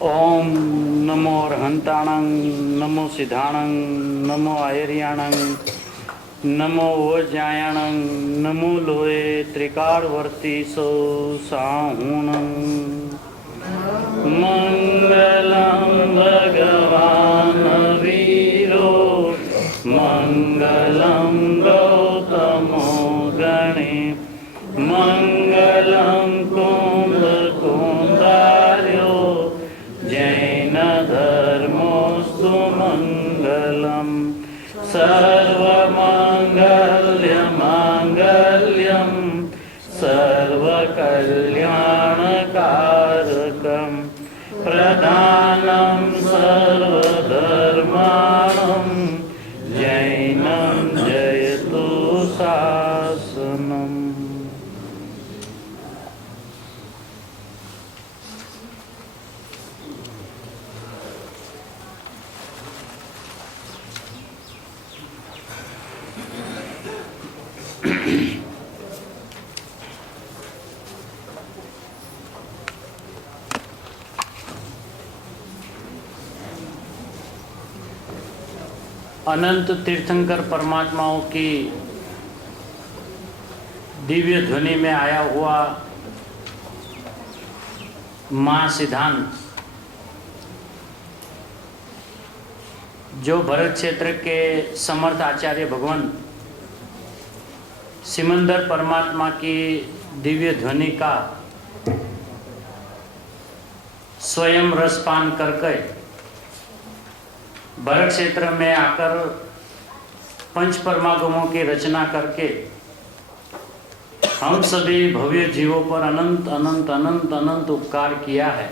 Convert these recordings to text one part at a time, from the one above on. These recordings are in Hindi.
ओम नमो अर्हंताणं नमो सिद्धाणं नमो आयर्याणं नमो वज्रायणं नमो लोहे त्रिकालवर्ती सो साहुणं मंगलं भगवान् वीरो मंगलं गौतमो गणे मंगलं कुंभकुंडार्यो जैन धर्मोस्तु मंगलम सर्वमंगल्यमांगल्यं सर्वकल्याणकारकं प्रधानं सर्वधर्माणं जैनं जयतु शासनम्। अनंत तीर्थंकर परमात्माओं की दिव्य ध्वनि में आया हुआ मां सिद्धांत, जो भरत क्षेत्र के समर्थ आचार्य भगवान सिमंदर परमात्मा की दिव्य ध्वनि का स्वयं रसपान करके भरत क्षेत्र में आकर पंच परमागमों की रचना करके हम सभी भव्य जीवों पर अनंत अनंत अनंत अनंत उपकार किया है।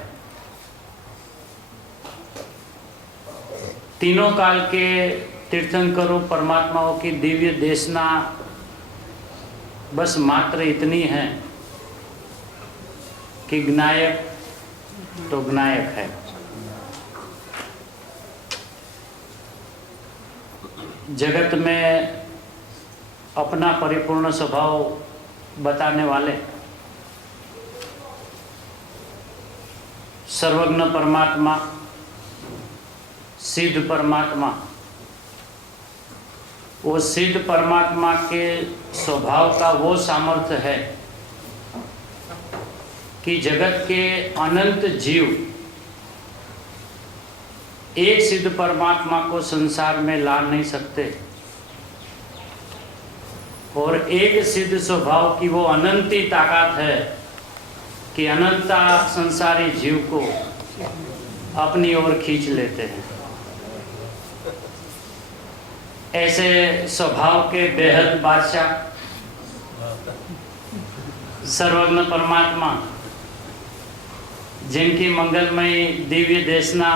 तीनों काल के तीर्थंकरों परमात्माओं की दिव्य देशना बस मात्र इतनी है कि ज्ञायक तो ज्ञायक है। जगत में अपना परिपूर्ण स्वभाव बताने वाले सर्वज्ञ परमात्मा, सिद्ध परमात्मा, वो सिद्ध परमात्मा के स्वभाव का वो सामर्थ्य है कि जगत के अनंत जीव एक सिद्ध परमात्मा को संसार में ला नहीं सकते, और एक सिद्ध स्वभाव की वो अनंती ताकत है कि अनंता संसारी जीव को अपनी ओर खींच लेते हैं। ऐसे स्वभाव के बेहद बादशाह सर्वज्ञ परमात्मा, जिनकी मंगलमय दिव्य देशना,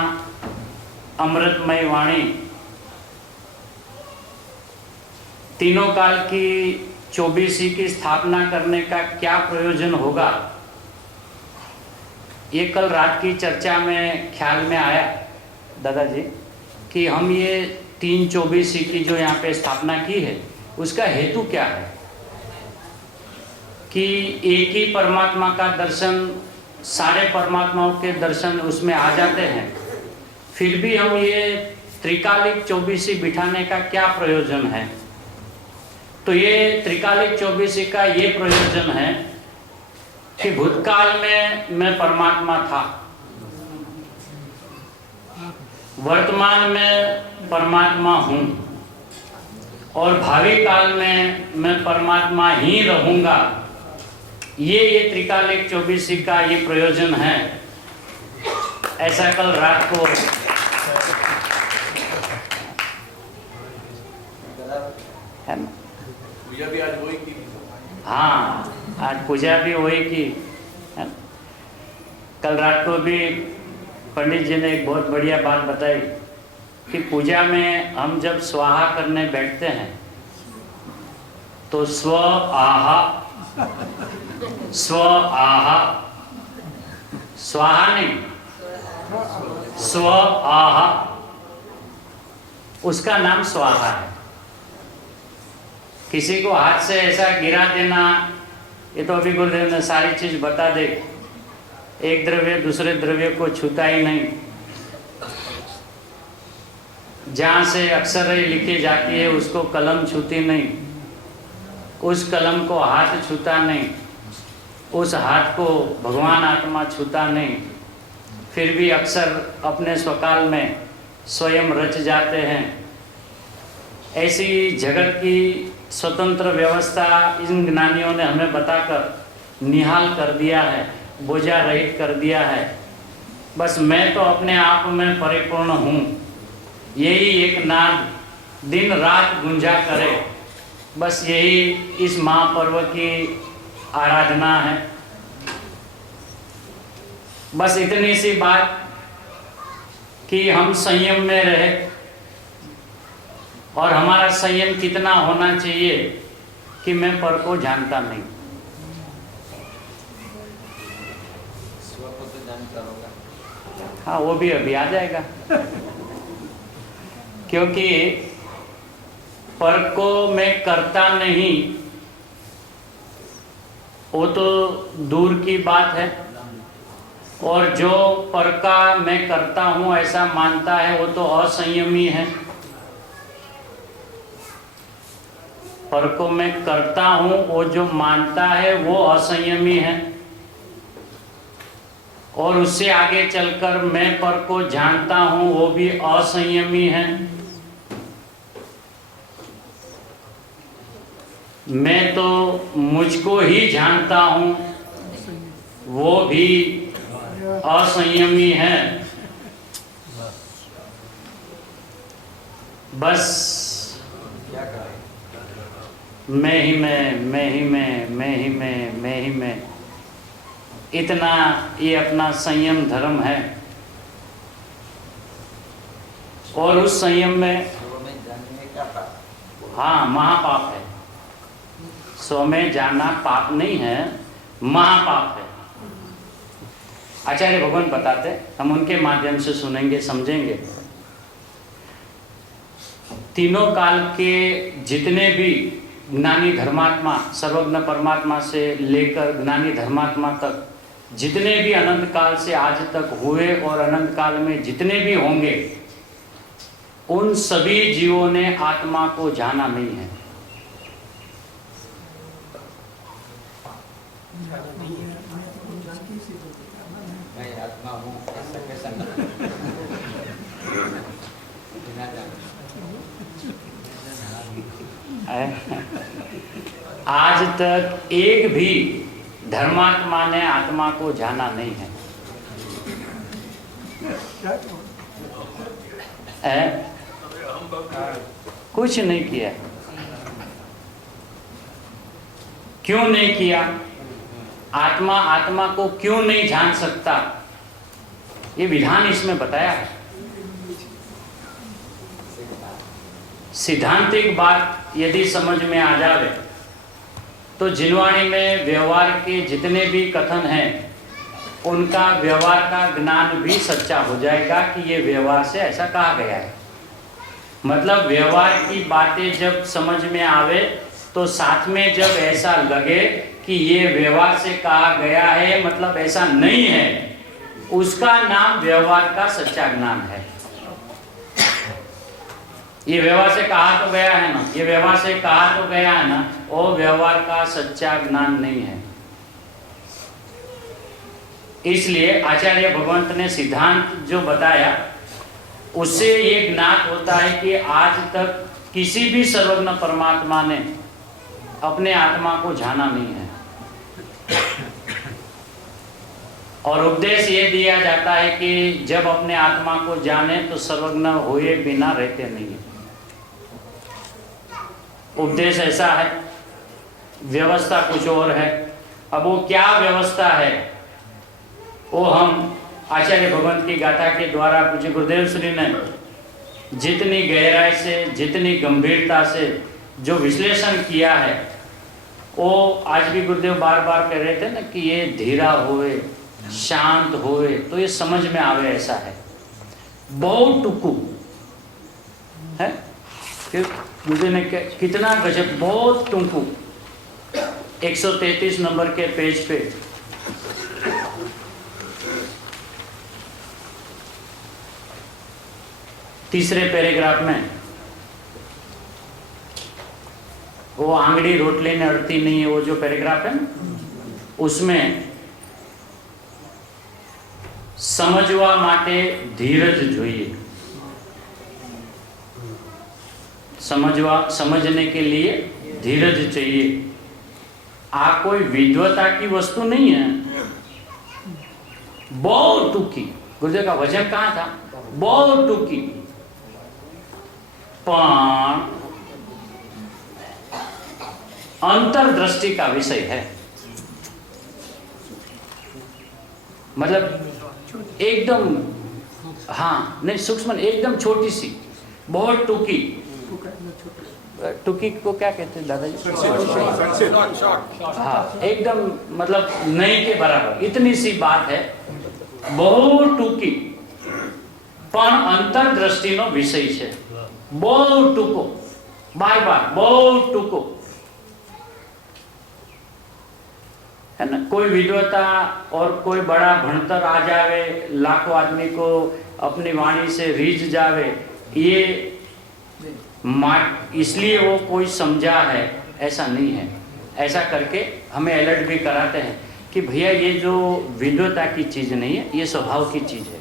अमृतमय वाणी तीनों काल की 24वीं की स्थापना करने का क्या प्रयोजन होगा, ये कल रात की चर्चा में ख्याल में आया दादाजी कि हम ये 3/24 की जो यहाँ पे स्थापना की है उसका हेतु क्या है कि एक ही परमात्मा का दर्शन, सारे परमात्माओं के दर्शन उसमें आ जाते हैं, फिर भी हम ये त्रिकालिक 24 बिठाने का क्या प्रयोजन है। तो ये त्रिकालिक 24 का ये प्रयोजन है कि भूतकाल में मैं परमात्मा था, वर्तमान में परमात्मा हूँ और भावी काल में मैं परमात्मा ही रहूँगा। ये त्रिकालिक 24 का ये प्रयोजन है। ऐसा कल रात को है ना, पूजा भी आज वही की। हाँ, आज पूजा भी वही की। कल रात को भी पंडित जी ने एक बहुत बढ़िया बात बताई कि पूजा में हम जब स्वाहा करने बैठते हैं तो स्व आहा, स्वाहा नहीं, स्व आहा, उसका नाम स्वाहा है। किसी को हाथ से ऐसा गिरा देना, ये तो अभी गुरुदेव ने सारी चीज बता दे एक द्रव्य दूसरे द्रव्य को छूता ही नहीं। जहाँ से अक्षरें लिखी जाती है उसको कलम छूती नहीं, उस कलम को हाथ छूता नहीं, उस हाथ को भगवान आत्मा छूता नहीं, फिर भी अक्षर अपने स्वकाल में स्वयं रच जाते हैं। ऐसी जगत की स्वतंत्र व्यवस्था इन ज्ञानियों ने हमें बताकर निहाल कर दिया है, बोझा रहित कर दिया है। बस मैं तो अपने आप में परिपूर्ण हूँ, यही एक नाद दिन रात गुंजा करे, बस यही इस महापर्व की आराधना है। बस इतनी सी बात कि हम संयम में रहे, और हमारा संयम कितना होना चाहिए कि मैं पर को जानता नहीं। स्व को तो जानता होगा। हाँ, वो भी अभी आ जाएगा। क्योंकि पर को मैं करता नहीं, वो तो दूर की बात है, और जो पर का मैं करता हूँ ऐसा मानता है वो तो असंयमी है। पर को मैं करता हूँ वो जो मानता है वो असंयमी है, और उससे आगे चलकर मैं पर को जानता हूँ वो भी असंयमी है। मैं तो मुझको ही जानता हूँ वो भी असंयमी है। बस क्या करें? मैं ही मैं, मैं ही मैं, मैं ही मैं, मैं ही मैं, इतना ये अपना संयम धर्म है। और उस संयम में स्व में जानने का पाप। हाँ, महापाप है। स्व में जानना पाप नहीं है, महापाप है। आचार्य भगवान बताते, हम उनके माध्यम से सुनेंगे, समझेंगे। तीनों काल के जितने भी ज्ञानी धर्मात्मा, सर्वज्ञ परमात्मा से लेकर ज्ञानी धर्मात्मा तक, जितने भी अनंत काल से आज तक हुए और अनंत काल में जितने भी होंगे, उन सभी जीवों ने आत्मा को जाना नहीं है। मैं आत्मा हूँ ऐसा कैसा बिना जाने। आज तक एक भी धर्मात्मा ने आत्मा को जाना नहीं है। कुछ नहीं किया। क्यों नहीं किया? आत्मा आत्मा को क्यों नहीं जान सकता, ये विधान इसमें बताया है। सिद्धांतिक बात यदि समझ में आ जावे तो जिनवाणी में व्यवहार के जितने भी कथन हैं उनका व्यवहार का ज्ञान भी सच्चा हो जाएगा कि ये व्यवहार से ऐसा कहा गया है। मतलब व्यवहार की बातें जब समझ में आवे तो साथ में जब ऐसा लगे कि ये व्यवहार से कहा गया है, मतलब ऐसा नहीं है, उसका नाम व्यवहार का सच्चा ज्ञान है। ये व्यवहार से कहा तो गया है ना, ये व्यवहार से कहा तो गया है ना, वो व्यवहार का सच्चा ज्ञान नहीं है। इसलिए आचार्य भगवंत ने सिद्धांत जो बताया उससे ये ज्ञात होता है कि आज तक किसी भी सर्वज्ञ परमात्मा ने अपने आत्मा को जाना नहीं है। और उपदेश ये दिया जाता है कि जब अपने आत्मा को जाने तो सर्वज्ञ हुए बिना रहते नहीं है। उपदेश ऐसा है, व्यवस्था कुछ और है। अब वो क्या व्यवस्था है वो हम आचार्य भगवंत की गाथा के द्वारा पूज्य गुरुदेव श्री ने जितनी गहराई से, जितनी गंभीरता से जो विश्लेषण किया है, वो आज भी गुरुदेव बार बार कह रहे थे ना कि ये धीरा होए, शांत होए तो ये समझ में आवे, ऐसा है। बहुत टुकू है कि मुझे ने कितना गजब, बहुत टुकू 133 नंबर के पेज पे तीसरे पैराग्राफ में वो आंगड़ी रोटली ने अड़ती नहीं है, वो जो पैराग्राफ है ना, उसमें समझवा माटे धीरज જોઈએ, समझने के लिए धीरज चाहिए। आ कोई विद्वता की वस्तु नहीं है, बहुत टूकी। गुरुदेव का वजन कहाँ था? बहुत टूकी, पर अंतरदृष्टि का विषय है। मतलब एकदम, हाँ नहीं, सूक्ष्म, एकदम छोटी सी, बहुत टूकी। टूकी को क्या कहते हैं दादाजी? हाँ, एकदम मतलब नहीं के बराबर, इतनी सी बात है, बहुत टूकी, पण अंतरदृष्टिनो विषय है। बहुत टूको, बार बार बहुत टूको, है ना। कोई विद्वता और कोई बड़ा भणतर आ जावे, लाखों आदमी को अपनी वाणी से रीझ जावे, ये इसलिए वो कोई समझा है, ऐसा नहीं है। ऐसा करके हमें अलर्ट भी कराते हैं कि भैया ये जो विद्वता की चीज़ नहीं है, ये स्वभाव की चीज़ है।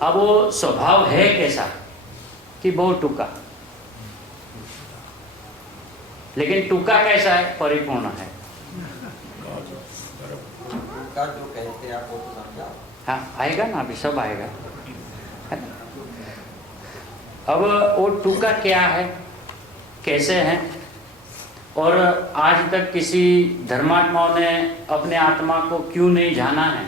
अब वो स्वभाव है कैसा कि बहुत टूका, लेकिन टूका कैसा है? परिपूर्ण है। टूका जो कहते हैं आपको तो समझा? हाँ, आएगा ना, अभी सब आएगा, है ना। अब वो टूका क्या है, कैसे है, और आज तक किसी धर्मात्माओं ने अपने आत्मा को क्यों नहीं जाना है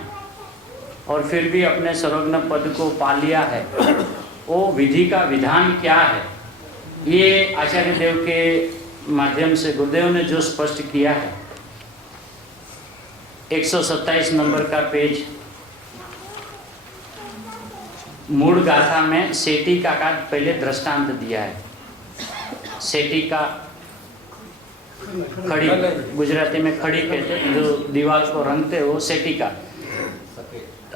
और फिर भी अपने सर्वज्ञ पद को पा लिया है, वो विधि का विधान क्या है, ये आचार्य देव के माध्यम से गुरुदेव ने जो स्पष्ट किया है। 127 नंबर का पेज, मूल गाथा में सेटिका का पहले दृष्टांत दिया है। सेटिका खड़ी, गुजराती में खड़ी कहते हैं, जो दीवार को रंगते हो, सेटिका।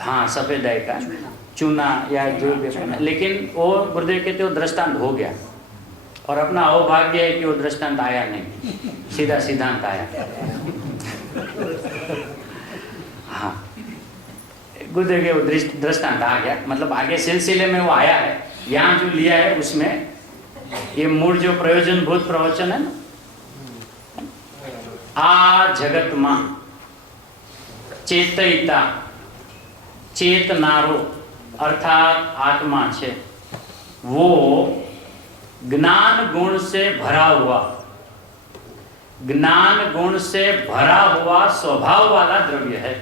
हाँ, सफेदाई का चूना या जो भी, लेकिन वो गुरुदेव कहते वो दृष्टांत हो गया, और अपना अहोभाग्य है कि वो दृष्टांत आया नहीं, सीधा सिद्धांत आया। हाँ, गुरुदेव के वो दृष्टांत आ गया, मतलब आगे सिलसिले में वो आया है। यहाँ जो लिया है उसमें ये मूल जो प्रयोजनभूत प्रवचन है ना, आ जगत मां चेतयिता, चेतनारो अर्थात आत्मा छे, वो ज्ञान गुण से भरा हुआ, ज्ञान गुण से भरा हुआ स्वभाव वाला द्रव्य है।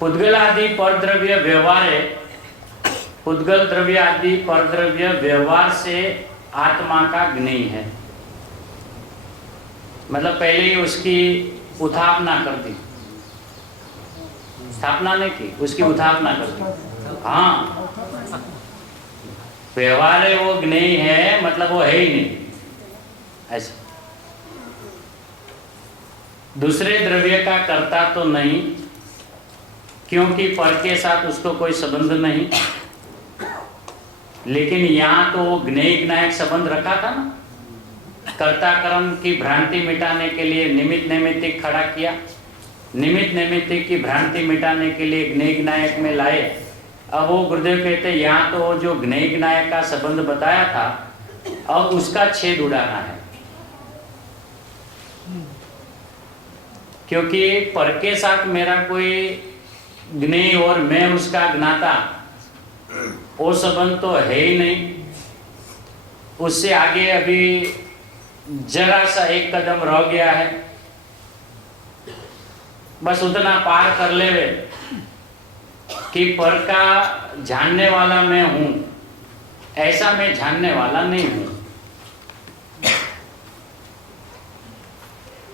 पुद्गल आदि परद्रव्य व्यवहार, पुद्गल द्रव्य आदि परद्रव्य व्यवहार से आत्मा का ज्ञेय है। मतलब पहले ही उसकी उत्थापना कर दी, स्थापना नहीं की, उसकी उत्थापना कर दी। हाँ, व्यवहार है वो ज्ञेय है, मतलब वो है ही नहीं ऐसे। दूसरे द्रव्य का कर्ता तो नहीं, क्योंकि पर के साथ उसको कोई संबंध नहीं, लेकिन यहाँ तो वो ज्ञेय ज्ञायक संबंध रखा था ना। कर्ता कर्म की भ्रांति मिटाने के लिए निमित्त नैमित्तिक खड़ा किया, निमित्त नैमित्तिक की भ्रांति मिटाने के लिए ज्ञेय ज्ञायक में लाए। अब वो गुरुदेव कहते हैं यहाँ तो वो जो ज्ञेय ज्ञायक का संबंध बताया था, अब उसका छेद उड़ाना है, क्योंकि पर के साथ मेरा कोई ज्ञेय और मैं उसका ज्ञाता, वो संबंध तो है ही नहीं। उससे आगे अभी जरा सा एक कदम रह गया है, बस उतना पार कर ले कि पर का जानने वाला मैं हूं, ऐसा मैं जानने वाला नहीं हूं।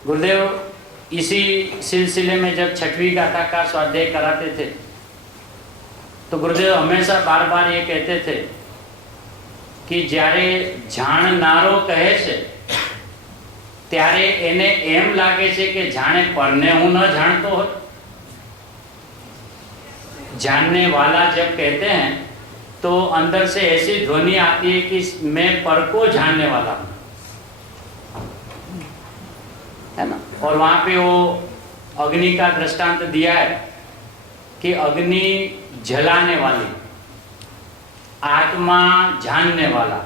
गुरुदेव इसी सिलसिले में जब छठवीं गाथा का स्वाध्याय कराते थे, तो गुरुदेव हमेशा बार बार ये कहते थे कि જ્યારે જાણનારો કહે છે ત્યારે એને એમ લાગે છે કે જાણે પરને હું ન જાણતો હોય, जानने वाला जब कहते हैं तो अंदर से ऐसी ध्वनि आती है कि मैं पर को जानने वाला हूं, है ना। और वहां पे वो अग्नि का दृष्टांत दिया है कि अग्नि जलाने वाली, आत्मा जानने वाला।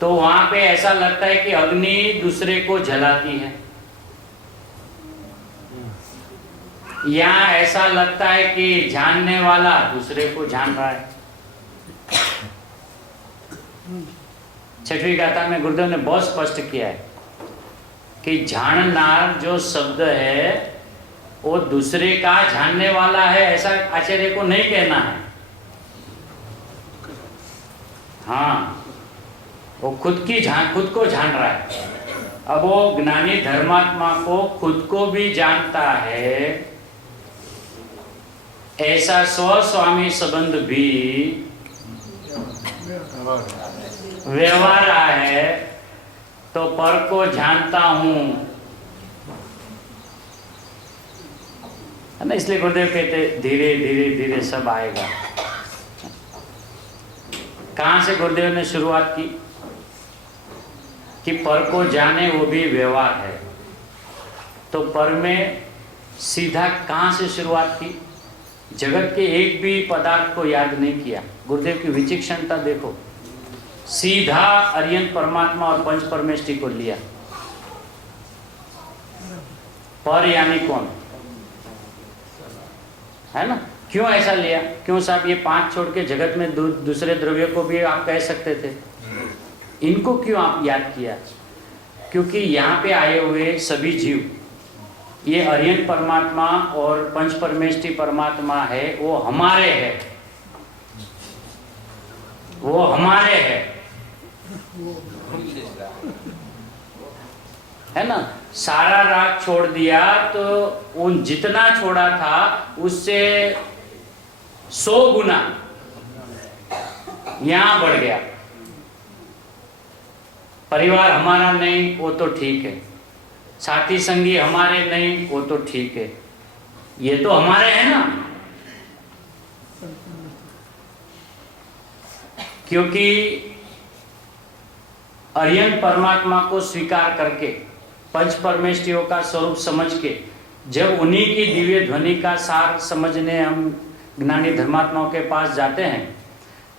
तो वहां पे ऐसा लगता है कि अग्नि दूसरे को जलाती है, या ऐसा लगता है कि जानने वाला दूसरे को जान रहा है। छठवीं गाथा में गुरुदेव ने बहुत स्पष्ट किया है कि जाननार जो शब्द है वो दूसरे का जानने वाला है, ऐसा आचार्य को नहीं कहना है। हाँ, वो खुद को जान रहा है। अब वो ज्ञानी धर्मात्मा को खुद को भी जानता है, ऐसा स्वस्वामी संबंध भी व्यवहार रहा है, तो पर को जानता हूं, है ना। इसलिए गुरुदेव कहते धीरे धीरे धीरे सब आएगा। कहां से गुरुदेव ने शुरुआत की कि पर को जाने वो भी व्यवहार है। तो पर में सीधा कहां से शुरुआत की? जगत के एक भी पदार्थ को याद नहीं किया। गुरुदेव की विचक्षणता देखो, सीधा अर्यन परमात्मा और पंच परमेष्टि को लिया। पर यानी कौन, है ना। क्यों ऐसा लिया? क्यों साहब ये पांच छोड़ के जगत में दूसरे द्रव्य को भी आप कह सकते थे, इनको क्यों आप याद किया? क्योंकि यहाँ पे आए हुए सभी जीव, ये अर्यन परमात्मा और पंच परमेष्टि परमात्मा है, वो हमारे है, वो हमारे है ना। सारा राग छोड़ दिया तो उन जितना छोड़ा था उससे 100 गुना यहां बढ़ गया। परिवार हमारा नहीं, वो तो ठीक है, साथी संगी हमारे नहीं, वो तो ठीक है, ये तो हमारे हैं ना। क्योंकि अर्यन परमात्मा को स्वीकार करके, पंच परमेष्टियों का स्वरूप समझ के, जब उन्हीं की दिव्य ध्वनि का सार समझने हम ज्ञानी धर्मात्माओं के पास जाते हैं,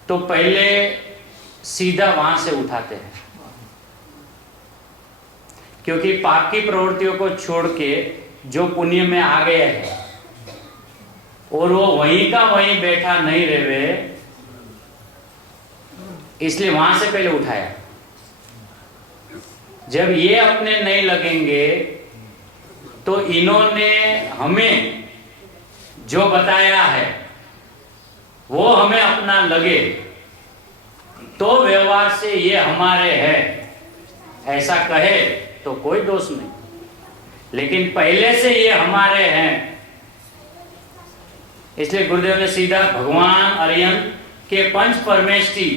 तो पहले सीधा वहां से उठाते हैं। क्योंकि पाप की प्रवृत्तियों को छोड़ के जो पुण्य में आ गए हैं और वो वहीं का वहीं बैठा नहीं रहे, इसलिए वहां से पहले उठाया। जब ये अपने नहीं लगेंगे तो इन्होंने हमें जो बताया है वो हमें अपना लगे, तो व्यवहार से ये हमारे है ऐसा कहे तो कोई दोष नहीं। लेकिन पहले से ये हमारे हैं, इसलिए गुरुदेव ने सीधा भगवान अर्यन के पंच परमेष्टि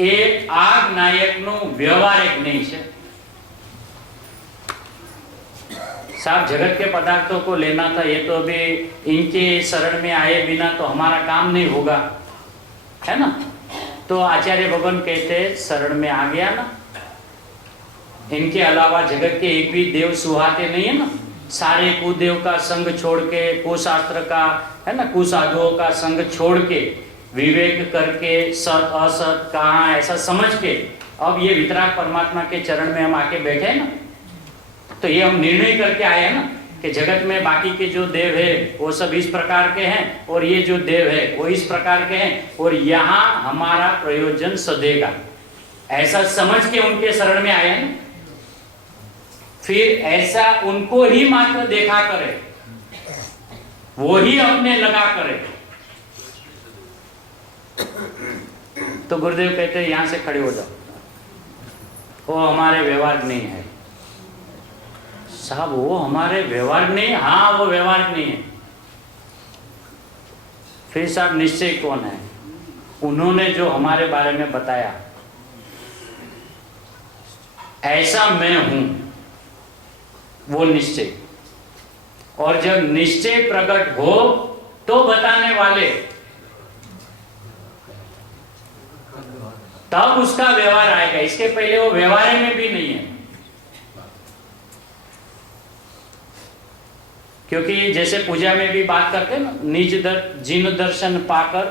एक आग नायक नो व्यवहार एक नहीं है। साहब जगत के पदार्थों को लेना था, ये तो अभी इनके शरण में आए बिना तो हमारा काम नहीं होगा, है ना। तो आचार्य भगवान कहते शरण में आ गया ना, इनके अलावा जगत के एक भी देव सुहाते नहीं है ना। सारे कुदेव का संग छोड़ के, कुशास्त्र का, है ना, कुसाधुओं का संग छोड़ के, विवेक करके सत असत कहाँ ऐसा समझ के अब ये वितराग परमात्मा के चरण में हम आके बैठे हैं ना। तो ये हम निर्णय करके आए हैं ना कि जगत में बाकी के जो देव है वो सब इस प्रकार के हैं और ये जो देव है वो इस प्रकार के हैं, और यहाँ हमारा प्रयोजन सदेगा, ऐसा समझ के उनके शरण में आए हैं ना। फिर ऐसा उनको ही मात्र देखा करे, वो ही अपने लगा करे। तो गुरुदेव कहते हैं यहां से खड़े हो जाओ, वो हमारे व्यवहार नहीं है। साहब वो हमारे व्यवहार नहीं? हाँ वो व्यवहार नहीं है। फिर साहब निश्चय कौन है? उन्होंने जो हमारे बारे में बताया, ऐसा मैं हूं, वो निश्चय। और जब निश्चय प्रकट हो तो बताने वाले, तब उसका व्यवहार आएगा। इसके पहले वो व्यवहार में भी नहीं है। क्योंकि जैसे पूजा में भी बात करते हैं ना, जिन दर्शन पाकर,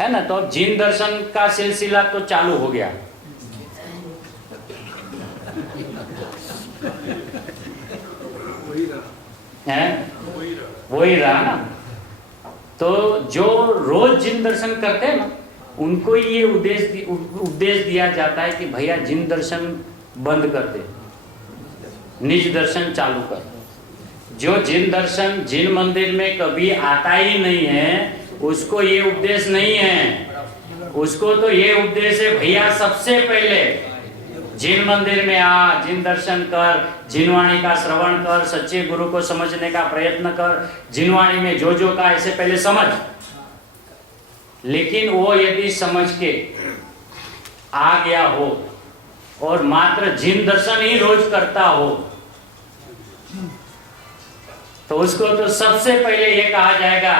है ना, तो जिन दर्शन का सिलसिला तो चालू हो गया। है वही रहा ना। तो जो रोज जिन दर्शन करते हैं ना, उनको ये उपदेश दिया जाता है कि भैया जिन दर्शन बंद कर दे, निज दर्शन चालू कर। जो जिन दर्शन जिन मंदिर में कभी आता ही नहीं है, उसको ये उपदेश नहीं है। उसको तो ये उपदेश है भैया सबसे पहले जिन मंदिर में आ, जिन दर्शन कर, जिनवाणी का श्रवण कर, सच्चे गुरु को समझने का प्रयत्न कर, जिनवाणी में जो का ऐसे पहले समझ। लेकिन वो यदि समझ के आ गया हो और मात्र जिन दर्शन ही रोज करता हो, तो उसको तो सबसे पहले ये कहा जाएगा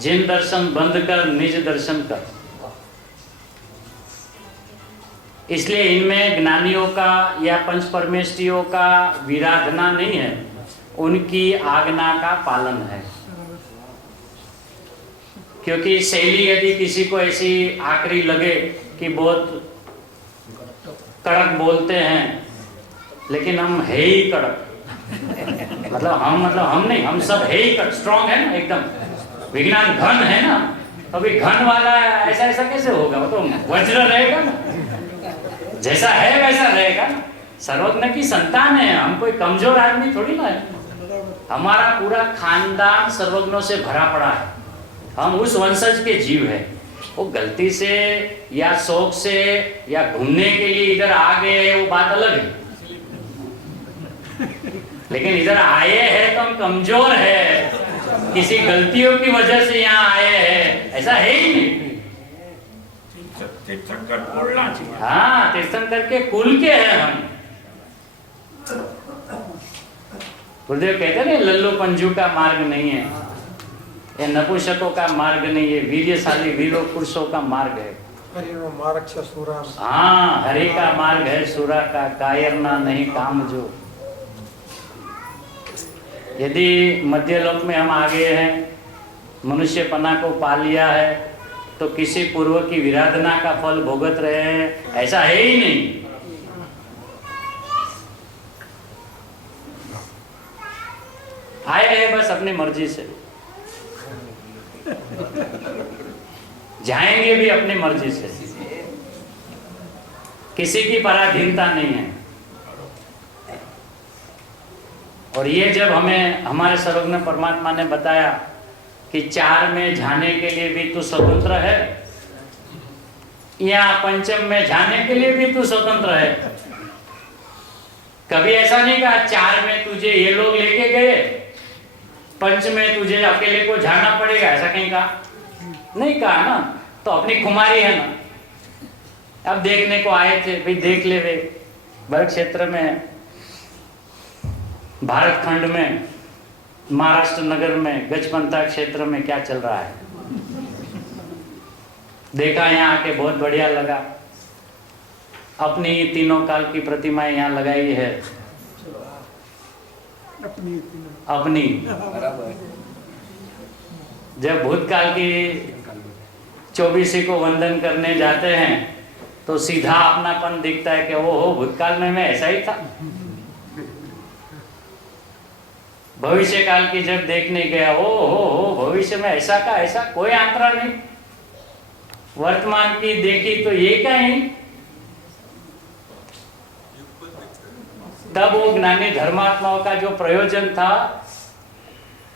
जिन दर्शन बंद कर, निज दर्शन कर। इसलिए इनमें ज्ञानियों का या पंच परमेष्ठियों का विराधना नहीं है, उनकी आज्ञा का पालन है। क्योंकि शैली यदि किसी को ऐसी आखिरी लगे कि बहुत कड़क बोलते हैं, लेकिन हम है ही कड़क, मतलब हम नहीं, हम सब है ही कड़क, स्ट्रॉन्ग है ना एकदम, विज्ञान घन है ना। अभी घन वाला ऐसा कैसे होगा? वो तो वज्र रहेगा ना, जैसा है वैसा रहेगा ना। सर्वज्ञ की संतान है हम, कोई कमजोर आदमी थोड़ी ना है। हमारा पूरा खानदान सर्वज्ञों से भरा पड़ा है, हम उस वंशज के जीव हैं। वो गलती से या शौक से या घूमने के लिए इधर आ गए, वो बात अलग है। लेकिन इधर आए हैं तो हम कमजोर है, किसी गलतियों की वजह से यहाँ आए हैं, ऐसा है ही नहीं। हाँ, तीर्थंकर के कुल के हैं हम। गुरुदेव कहते हैं लल्लू पंजू का मार्ग नहीं है, ये नपुंसकों का मार्ग नहीं है, वीर्यशाली वीरों पुरुषों का मार्ग है। हाँ, हरि का मार्ग है सुरा का, कायरना नहीं काम जो। यदि मध्यलोक में हम आ गए हैं, मनुष्यपना को पा लिया है, तो किसी पूर्व की विराधना का फल भोगत रहे हैं, ऐसा है ही नहीं। आए हैं बस अपनी मर्जी से, जाएंगे भी अपनी मर्जी से, किसी की पराधीनता नहीं है। और ये जब हमें हमारे सर्वज्ञ परमात्मा ने बताया कि 4 में जाने के लिए भी तू स्वतंत्र है, या पंचम में जाने के लिए भी तू स्वतंत्र है। कभी ऐसा नहीं कहा 4 में तुझे ये लोग लेके गए, पंच में तुझे अकेले को जाना पड़ेगा, ऐसा कहीं कहा नहीं कहा ना। तो अपनी कुमारी है ना, अब देखने को आए थे, भाई देख ले वे भरत क्षेत्र में, भारत खंड में, महाराष्ट्र नगर में, गजपंथा क्षेत्र में क्या चल रहा है। देखा, यहाँ आके बहुत बढ़िया लगा। अपनी तीनों काल की प्रतिमाएं यहाँ लगाई है, अपनी। जब भूतकाल की 24 को वंदन करने जाते हैं तो सीधा अपनापन दिखता है कि ओहो, भूतकाल में मैं ऐसा ही था। भविष्य काल की जब देखने गया, ओ हो भविष्य में ऐसा का ऐसा, कोई आंतरा नहीं। वर्तमान की देखी तो ये क्या ही। तब वो ज्ञानी धर्मात्माओं का जो प्रयोजन था,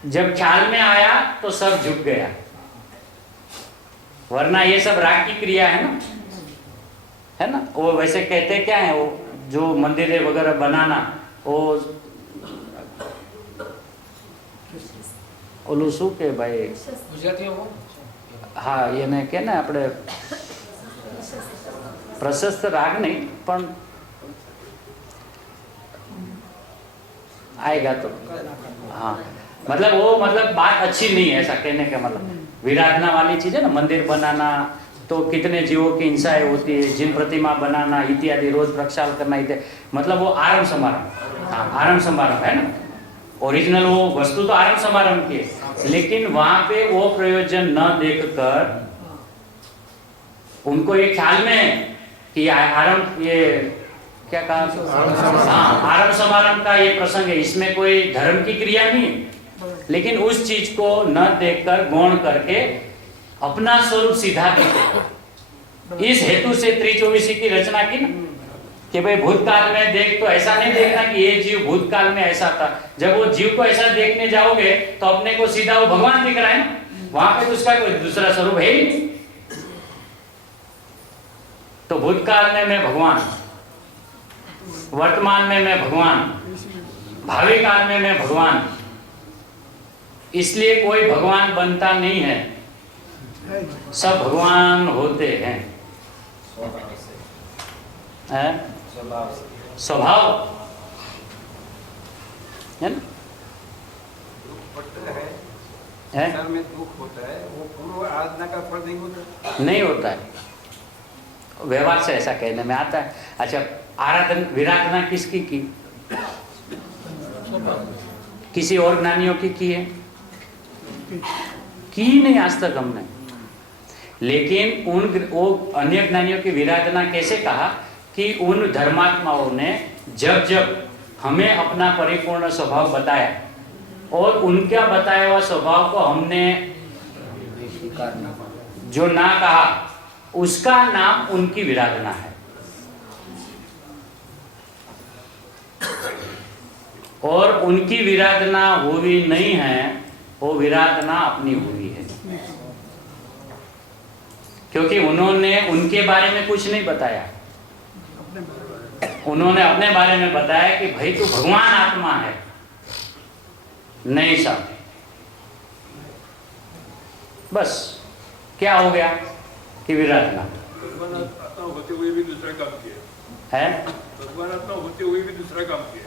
जब ख्याल में आया तो सब झुक गया। वरना ये सब राग की क्रिया है ना। वो वैसे कहते क्या है, वो जो मंदिर वगैरह बनाना, वो ઓલું શું કે ભાઈ હા એને કે ને આપણે પ્રશસ્ત રાગ નહીં પણ આएगा तो हाँ मतलब वो मतलब बात अच्छी नहीं है, ऐसा कहने का मतलब विराधना वाली चीज है ना, मंदिर बनाना तो कितने जीवों की हिंसाएं होती है, जिन प्रतिमा बनाना इत्यादि, रोज प्रक्षाल करना इत्यादि, मतलब वो आरंभ समारंभ, हाँ आरंभ समारंभ है ना, ओरिजिनल वो वस्तु तो आरंभ समारंभ की है, लेकिन वहां पे वो प्रयोजन न देखकर उनको ये ख्याल में कि आरंभ, ये क्या कहा, हाँ आरंभ समारंभ का ये प्रसंग है, इसमें कोई धर्म की क्रिया नहीं है, लेकिन उस चीज को न देखकर गौण करके अपना स्वरूप सीधा देते। इस हेतु से त्रिचौबीसी की रचना की ना, कि भाई भूतकाल में देख, तो ऐसा नहीं देखना कि ये जीव भूतकाल में ऐसा था। जब वो जीव को ऐसा देखने जाओगे तो अपने को सीधा वो भगवान दिख रहा है ना, वहां पे तो उसका कोई दूसरा स्वरूप है ही नहीं। तो भूतकाल में मैं भगवान, वर्तमान में मैं भगवान, भावी काल में मैं भगवान, इसलिए कोई भगवान बनता नहीं है, सब भगवान होते हैं। स्वभाव है ना, है सर में दुख होता है, वो पूर्व आराधना का फल नहीं होता, नहीं होता है, व्यवहार से ऐसा कहने में आता है। अच्छा, आराधना विराधना किसकी की? किसी और ज्ञानियों की है? की नहीं आज तक हमने। लेकिन वो अन्य ज्ञानियों की विराधना कैसे कहा कि उन धर्मात्माओं ने जब जब हमें अपना परिपूर्ण स्वभाव बताया और उनका बताया हुआ स्वभाव को हमने जो ना कहा, उसका नाम उनकी विराधना है। और उनकी विराधना हुई नहीं है, वो विराधना अपनी हुई है, क्योंकि उन्होंने उनके बारे में कुछ नहीं बताया, उन्होंने अपने बारे में बताया कि भाई तू भगवान आत्मा है। नहीं साहब, बस क्या हो गया कि विराधना भगवान आत्मा होते हुए भी दूसरा काम किया है, भगवान आत्मा होते हुए भी दूसरा काम किया।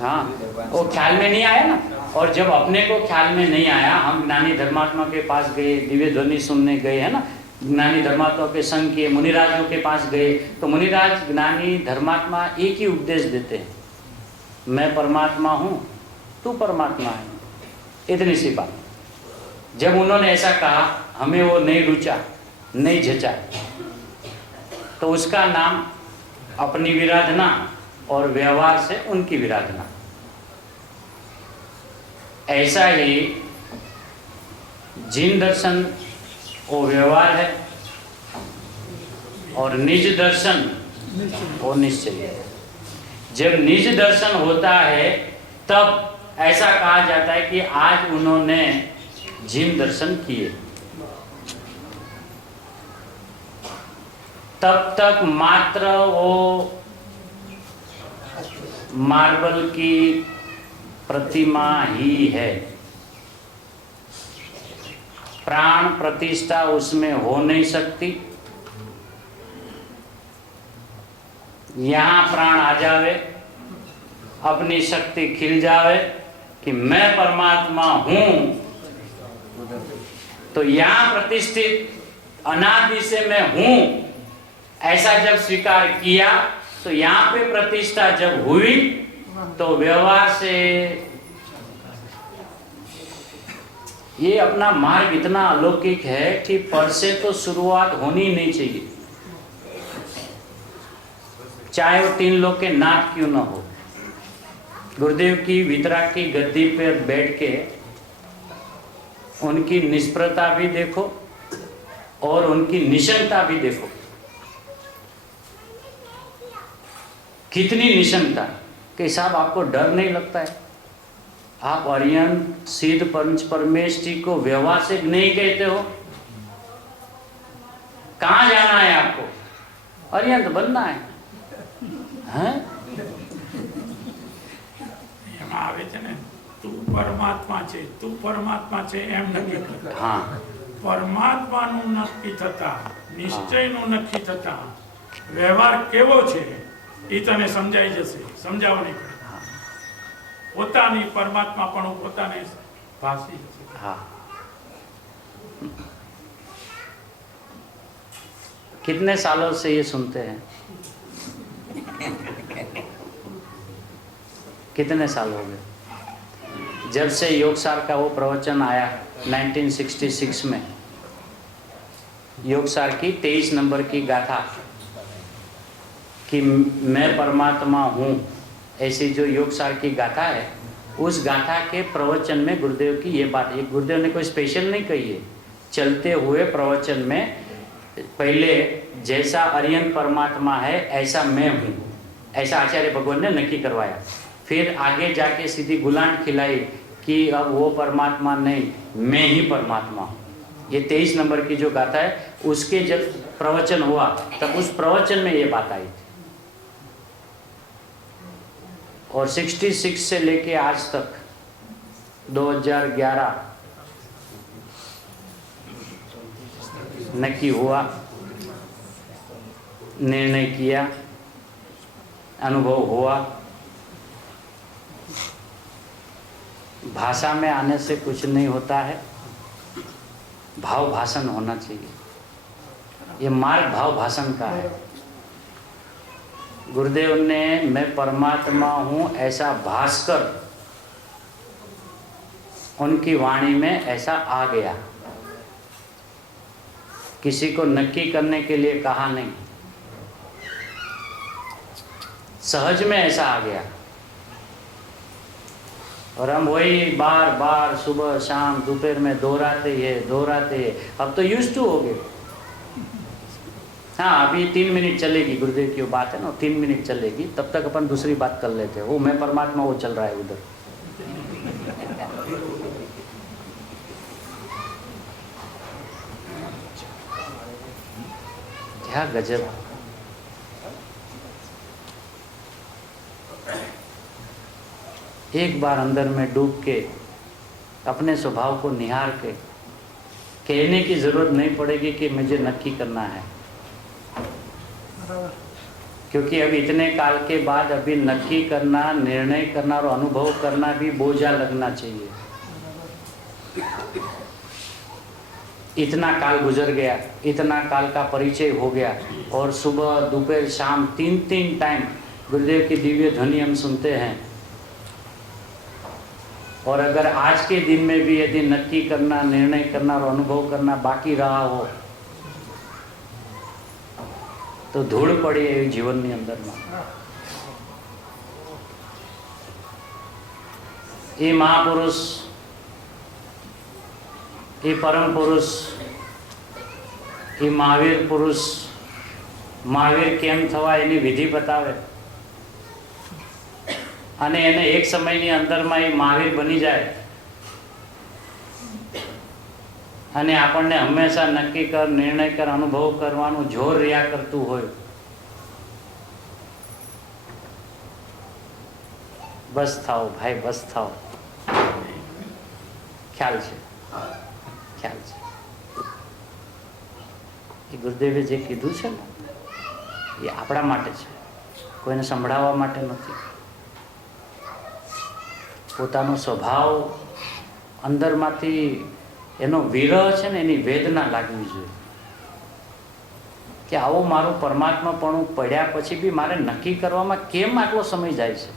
हाँ वो ख्याल में नहीं आया ना। और जब अपने को ख्याल में नहीं आया, हम ज्ञानी धर्मात्मा के पास गए, दिव्य ध्वनि सुनने गए है ना, ज्ञानी धर्मात्मा के संग किए, मुनिराजों के पास गए, तो मुनिराज ज्ञानी धर्मात्मा एक ही उपदेश देते हैं, मैं परमात्मा हूँ, तू परमात्मा है, इतनी सी बात। जब उन्होंने ऐसा कहा, हमें वो नहीं रुचा, नहीं जचा, तो उसका नाम अपनी विराधना और व्यवहार से उनकी विराधना। ऐसा ही जिन दर्शन वो व्यवहार है और निज दर्शन वो निश्चय है। जब निज दर्शन होता है तब ऐसा कहा जाता है कि आज उन्होंने जिन दर्शन किए। तब तक मात्र वो मार्बल की प्रतिमा ही है, प्राण प्रतिष्ठा उसमें हो नहीं सकती। यहाँ प्राण आ जावे, अपनी शक्ति खिल जावे कि मैं परमात्मा हूं, तो यहाँ प्रतिष्ठित अनादि से मैं हूं, ऐसा जब स्वीकार किया तो यहाँ पे प्रतिष्ठा जब हुई तो व्यवहार से ये अपना मार्ग इतना अलौकिक है कि पर से तो शुरुआत होनी नहीं चाहिए, चाहे वो 3 लोग के नाथ क्यों ना हो। गुरुदेव की वितराग की गद्दी पर बैठ के उनकी निष्प्रता भी देखो और उनकी निशंकता भी देखो, कितनी निशंकता कि साहब आपको डर नहीं लगता है, आप अर्यंत सिद्ध पंच परमेश जी को व्यवहार से नहीं कहते हो, कहाँ जाना है आपको, अर्यंत बनना है, हैं? એમાં આવે છે ને, તું પરમાત્મા છે, તું પરમાત્મા છે એમ નક્કી થતા, हाँ પરમાત્માનું નક્કી થતા, નિશ્ચયનું નક્કી થતા, વ્યવહાર કેવો છે એ તને સમજાઈ જશે, સમજાવવાની પડે. પોતાની પરમાત્મા પણ પોતાને फांसी। हाँ। कितने सालों से ये सुनते हैं? कितने साल हो गए? जब से योगसार का वो प्रवचन आया 1966 में, योगसार की 23 नंबर की गाथा कि मैं परमात्मा हूँ, ऐसी जो योगसार की गाथा है, उस गाथा के प्रवचन में गुरुदेव की ये बात, ये गुरुदेव ने कोई स्पेशल नहीं कही है, चलते हुए प्रवचन में पहले जैसा अरियन परमात्मा है ऐसा मैं हूँ, ऐसा आचार्य भगवान ने नक्की करवाया। फिर आगे जाके सीधी गुलांट खिलाई कि अब वो परमात्मा नहीं, मैं ही परमात्मा हूँ। ये 23 नंबर की जो गाथा है, उसके जब प्रवचन हुआ तब उस प्रवचन में ये बात आई थी। और 66 से लेके आज तक 2011 नक्की हुआ, निर्णय किया, अनुभव हुआ। भाषा में आने से कुछ नहीं होता है, भाव भाषण होना चाहिए। ये मार्ग भाव भाषण का है। गुरुदेव ने मैं परमात्मा हूँ ऐसा भासकर उनकी वाणी में ऐसा आ गया, किसी को नक्की करने के लिए कहा नहीं, सहज में ऐसा आ गया। और हम वही बार बार सुबह शाम दोपहर में दोहराते हैं। अब तो यूज्ड टू हो गए। हाँ, अभी 3 मिनट चलेगी, गुरुदेव की वो बात है ना, 3 मिनट चलेगी, तब तक अपन दूसरी बात कर लेते हैं। वो मैं परमात्मा वो चल रहा है उधर। क्या गजब। एक बार अंदर में डूब के अपने स्वभाव को निहार के कहने की जरूरत नहीं पड़ेगी कि मुझे नक्की करना है, क्योंकि अब इतने काल के बाद अभी नक्की करना, निर्णय करना और अनुभव करना भी बोझा लगना चाहिए। इतना काल गुजर गया, इतना काल का परिचय हो गया, और सुबह दोपहर शाम 3 टाइम गुरुदेव की दिव्य ध्वनि हम सुनते हैं। और अगर आज के दिन में भी यदि नक्की करना, निर्णय करना और अनुभव करना बाकी रहा हो तो धूड़ पड़ी है जीवन ની અંદરમાં। ये महापुरुष, ये परम पुरुष, ये महावीर पुरुष, महावीर केम थवा एनी विधि बतावे અને એને એક સમયની અંદરમાં એ મહાવીર બની જાય અને આપણને હંમેશા નક્કી કર, નિર્ણય કર, અનુભવ કરવાનું જોર રહ્યા કરતું હોય, બસ થાઓ ભાઈ, બસ થાઓ। ખ્યાલ છે, ખ્યાલ છે। એ ગુરુદેવે જે કીધું છે ને એ આપણા માટે છે, કોઈને સંભળાવવા માટે નથી। પોતાનો સ્વભાવ અંદરમાંથી એનો વિરહ છે ને, એની વેદના લાગવી જોઈએ કે આવો મારું પરમાત્માપણું પડ્યા પછી બી મારે નક્કી કરવામાં કેમ આટલો સમય જાય છે,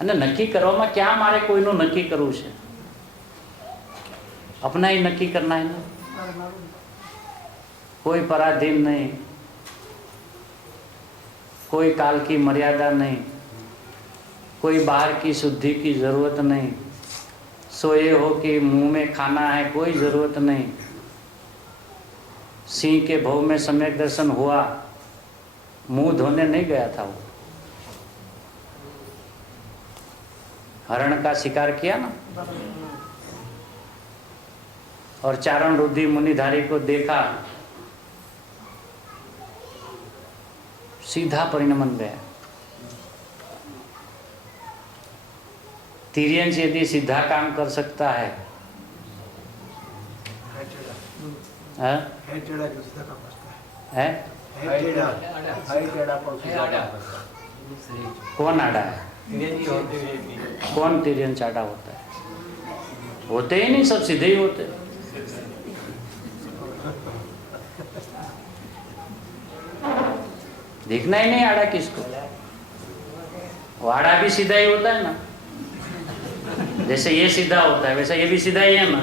અને નક્કી કરવામાં ક્યાં મારે કોઈનું નક્કી કરવું છે। अपना ही नक्की करना है ना, कोई पराधीन नहीं, कोई काल की मर्यादा नहीं, कोई बाहर की शुद्धि की ज़रूरत नहीं, सोए हो कि मुंह में खाना है कोई ज़रूरत नहीं। सिंह के भव में सम्यक दर्शन हुआ, मुंह धोने नहीं गया था वो, हरण का शिकार किया ना, और चारण रुद्धि मुनिधारी को देखा, सीधा परिणमन गया। तिर्यंश यदि सीधा काम कर सकता है, कौन आड़ा है? कौन तिर्यंश आड़ा होता है? होते ही नहीं, सब सीधे ही होते। दिखना ही नहीं आड़ा किसको। वो आड़ा भी सीधा ही होता है ना, जैसे ये सीधा होता है वैसा ये भी सीधा ही है ना।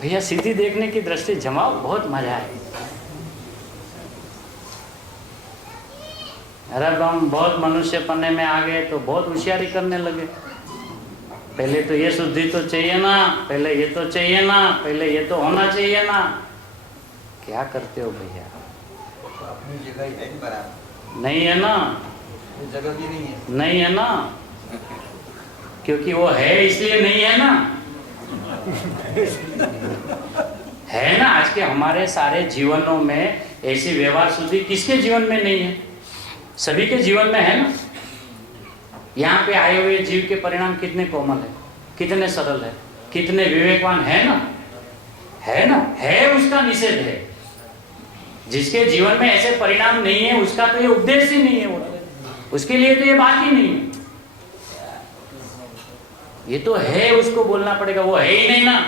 भैया सीधी देखने की दृष्टि जमाओ, बहुत मजा है। अरे अब हम बहुत मनुष्य पन्ने में आ गए तो बहुत होशियारी करने लगे। पहले तो ये शुद्धि तो चाहिए ना, पहले ये तो चाहिए ना, पहले ये तो होना चाहिए ना। क्या करते हो भैया? तो अपनी जगह ही है बराबर, नहीं है ना, ये जगह भी नहीं है। नहीं है ना, क्योंकि वो है इसलिए नहीं है ना। है ना, आज के हमारे सारे जीवनों में ऐसी व्यवहार शुद्धि किसके जीवन में नहीं है? सभी के जीवन में है ना। यहाँ पे आए हुए जीव के परिणाम कितने कोमल है, कितने सरल है, कितने विवेकवान है ना। है ना, है, उसका निषेध है। जिसके जीवन में ऐसे परिणाम नहीं है उसका तो ये उपदेश ही नहीं है, वो उसके लिए तो ये बात ही नहीं है। ये तो है, उसको बोलना पड़ेगा। वो है ही नहीं ना,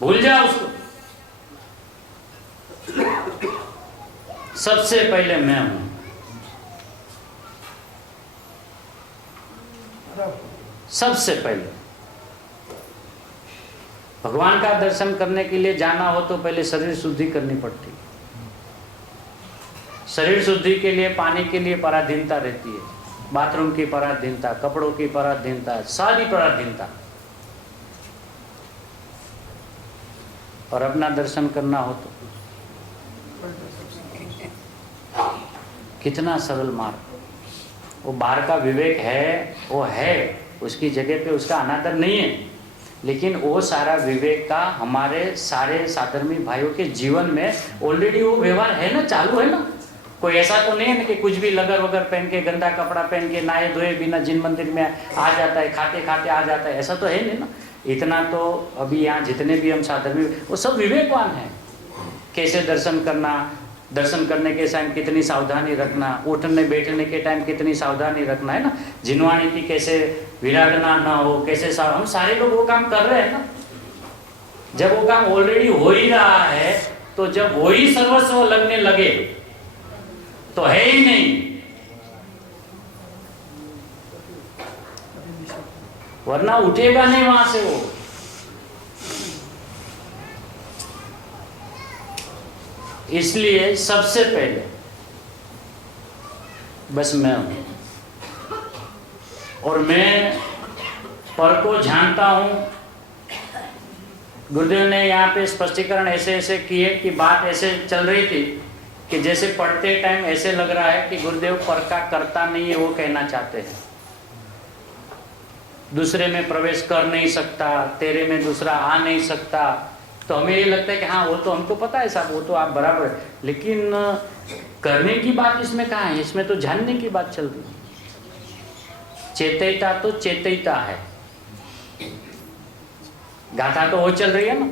भूल जाओ उसको। सबसे पहले मैं हूं, सबसे पहले। भगवान का दर्शन करने के लिए जाना हो तो पहले शरीर शुद्धि करनी पड़ती है। शरीर शुद्धि के लिए पानी के लिए पराधीनता रहती है, बाथरूम की पराधीनता, कपड़ों की पराधीनता, सारी पराधीनता। और अपना दर्शन करना हो तो कितना सरल मार्ग। वो बाहर का विवेक है, वो है, उसकी जगह पे उसका अनादर नहीं है, लेकिन वो सारा विवेक का हमारे सारे साधर्मी भाइयों के जीवन में ऑलरेडी वो व्यवहार है ना, चालू है ना। कोई ऐसा तो नहीं है ना कि कुछ भी लगर वगर पहन के, गंदा कपड़ा पहन के, नहाए धोए बिना जिन मंदिर में आ जाता है, खाते खाते आ जाता है, ऐसा तो है नहीं ना। इतना तो अभी यहाँ जितने भी हम साधर्मी वो सब विवेकवान हैं। कैसे दर्शन करना, दर्शन करने के टाइम कितनी सावधानी रखना, उठने बैठने के टाइम कितनी सावधानी रखना है ना। जिनवाणी की कैसे विराटना ना हो, कैसे हम सारे लोग वो काम कर रहे हैं ना। जब वो काम ऑलरेडी हो ही रहा है तो जब वो ही सर्वस्व लगने लगे तो है ही नहीं, वरना उठेगा नहीं वहां से वो। इसलिए सबसे पहले बस मैं हूं, और मैं पर को जानता हूं। गुरुदेव ने यहाँ पे स्पष्टीकरण ऐसे ऐसे किए कि बात ऐसे चल रही थी कि जैसे पढ़ते टाइम ऐसे लग रहा है कि गुरुदेव पर का करता नहीं है, वो कहना चाहते हैं। दूसरे में प्रवेश कर नहीं सकता, तेरे में दूसरा आ नहीं सकता। तो हमें ये लगता है कि हाँ वो तो हमको पता है साहब, वो तो आप बराबर है, लेकिन करने की बात इसमें कहाँ है? इसमें तो जानने की बात चल रही है। चेतयता तो चेतयता है, गाथा तो वो चल रही है ना।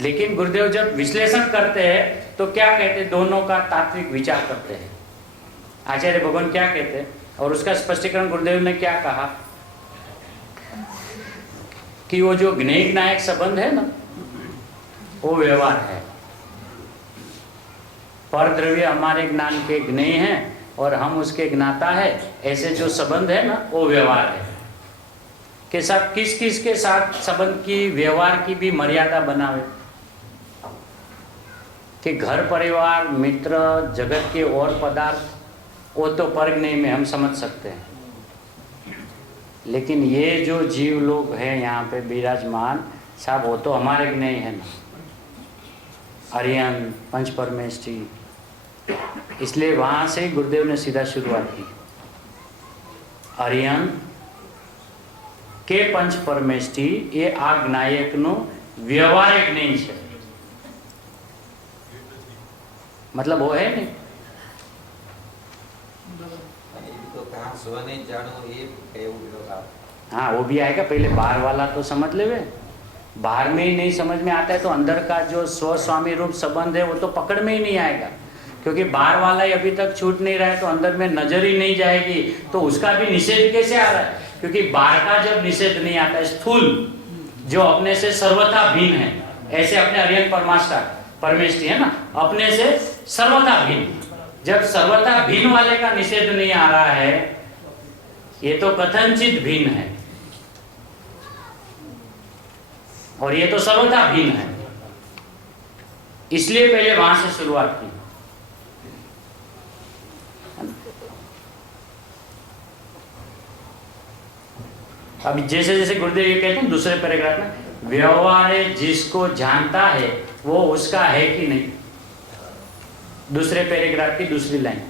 लेकिन गुरुदेव जब विश्लेषण करते हैं तो क्या कहते हैं? दोनों का तात्विक विचार करते हैं। आचार्य भगवान क्या कहते हैं और उसका स्पष्टीकरण गुरुदेव ने क्या कहा कि वो जो ज्ञेय नायक संबंध है ना, वो व्यवहार है। पर द्रव्य हमारे ज्ञान के ज्ञेय हैं और हम उसके ज्ञाता है, ऐसे जो संबंध है ना वो व्यवहार है। कि सब किस किस के साथ संबंध की, व्यवहार की भी मर्यादा बनावे कि घर परिवार मित्र जगत के और पदार्थ वो तो पर ज्ञेय में हम समझ सकते हैं, लेकिन ये जो जीव लोग हैं यहाँ पे विराजमान साहब, वो तो हमारे ज्ञेय है ना। आर्यन पंच परमेष्ठी, इसलिए वहाँ से गुरुदेव ने सीधा शुरुआत की। आर्यन के पंच परमेष्ठी ये आज्ञायक नो व्यवहारिक नहीं है, मतलब वो है नहीं। तो कहाँ स्वने जानो ये हाँ वो भी आएगा, पहले बाहर वाला तो समझ ले। बाहर में ही नहीं समझ में आता है तो अंदर का जो स्व स्वामी रूप संबंध है वो तो पकड़ में ही नहीं आएगा। क्योंकि बाहर वाला ही अभी तक छूट नहीं रहा है तो अंदर में नजर ही नहीं जाएगी, तो उसका भी निषेध कैसे आ रहा है? क्योंकि बाहर का जब निषेध नहीं आता है, स्थूल जो अपने से सर्वथा भिन्न है, ऐसे अपने अर्यन परमेष्टि है ना, अपने से सर्वथा भिन्न, जब सर्वथा भिन्न वाले का निषेध नहीं आ रहा है, ये तो कथनचित भिन्न है और ये तो सर्वथा भिन्न है, इसलिए पहले वहां से शुरुआत की। अभी जैसे जैसे गुरुदेव ये कहते हैं दूसरे पैराग्राफ में, व्यवहार जिसको जानता है वो उसका है कि नहीं, दूसरे पैराग्राफ की दूसरी लाइन,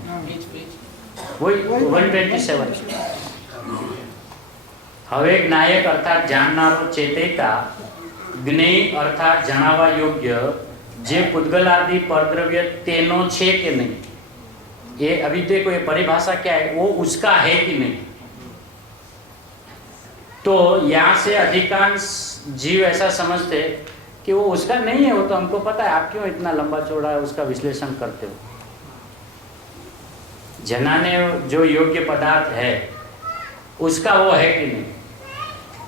वही 127। હવે જ્ઞાયક અર્થાત જાણનારો ચેતેતા, જ્ઞેય અર્થાત જણાવવા યોગ્ય જે પુદ્ગલાદિ પરદ્રવ્ય તેનો છે કે નહીં, ये अभी देखो ये परिभाषा क्या है, वो उसका है कि नहीं। तो यहाँ से अधिकांश जीव ऐसा समझते कि वो उसका नहीं है, वो तो हमको पता है, आप क्यों इतना लंबा चौड़ा उसका विश्लेषण करते हो। जनाने जो योग्य पदार्थ है उसका वो है कि नहीं,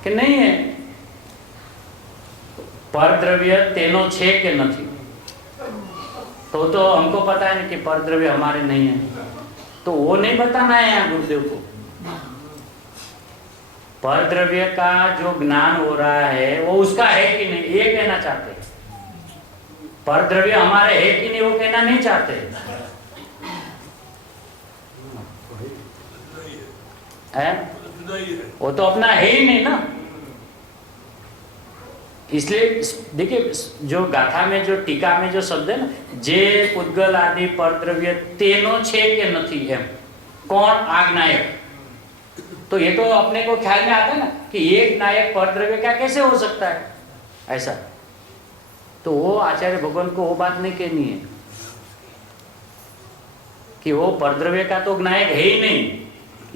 कि नहीं है। परद्रव्य तेनो छे के नहीं, तो हमको पता है ना कि परद्रव्य हमारे नहीं है, तो वो नहीं बताना है यहाँ गुरुदेव को। परद्रव्य का जो ज्ञान हो रहा है वो उसका है कि नहीं, ये कहना चाहते हैं। परद्रव्य हमारे है कि नहीं वो कहना नहीं चाहते है? वो तो अपना है ही नहीं ना। इसलिए देखिए जो गाथा में जो टीका में जो शब्द है ना, जे पुद्गल आदि परद्रव्य तेनो छे के नहीं एम, कौन आज्ञायक, तो ये तो अपने को ख्याल में आता है ना कि एक नायक परद्रव्य का कैसे हो सकता है ऐसा, तो वो आचार्य भगवान को वो बात नहीं कहनी है कि वो परद्रव्य का तो ज्ञायक है ही नहीं,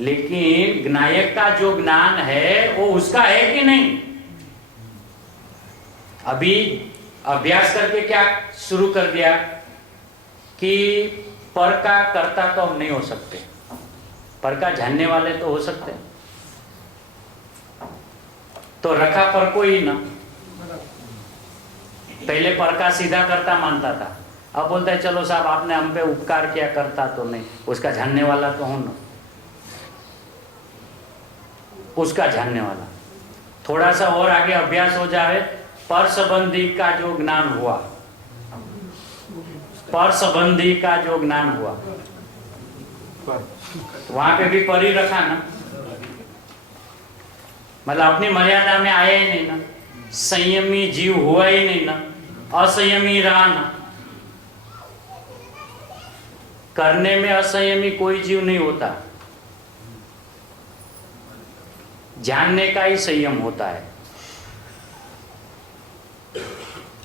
लेकिन ज्ञायक का जो ज्ञान है वो उसका है कि नहीं। अभी अभ्यास करके क्या शुरू कर दिया कि पर का कर्ता तो हम नहीं हो सकते, पर का जानने वाले तो हो सकते, तो रखा पर को ही ना। पहले पर का सीधा कर्ता मानता था, अब बोलता है चलो साहब आपने हम पे उपकार किया, करता तो नहीं, उसका जानने वाला तो हूं ना, उसका जानने वाला। थोड़ा सा और आगे अभ्यास हो जाए, पर संबंधी का जो ज्ञान हुआ, पर संबंधी का जो ज्ञान हुआ, वहां पे भी पर ही रखा ना, मतलब अपनी मर्यादा में आया ही नहीं ना, संयमी जीव हुआ ही नहीं ना, असंयमी रहा ना। करने में असंयमी कोई जीव नहीं होता, जानने का ही संयम होता है।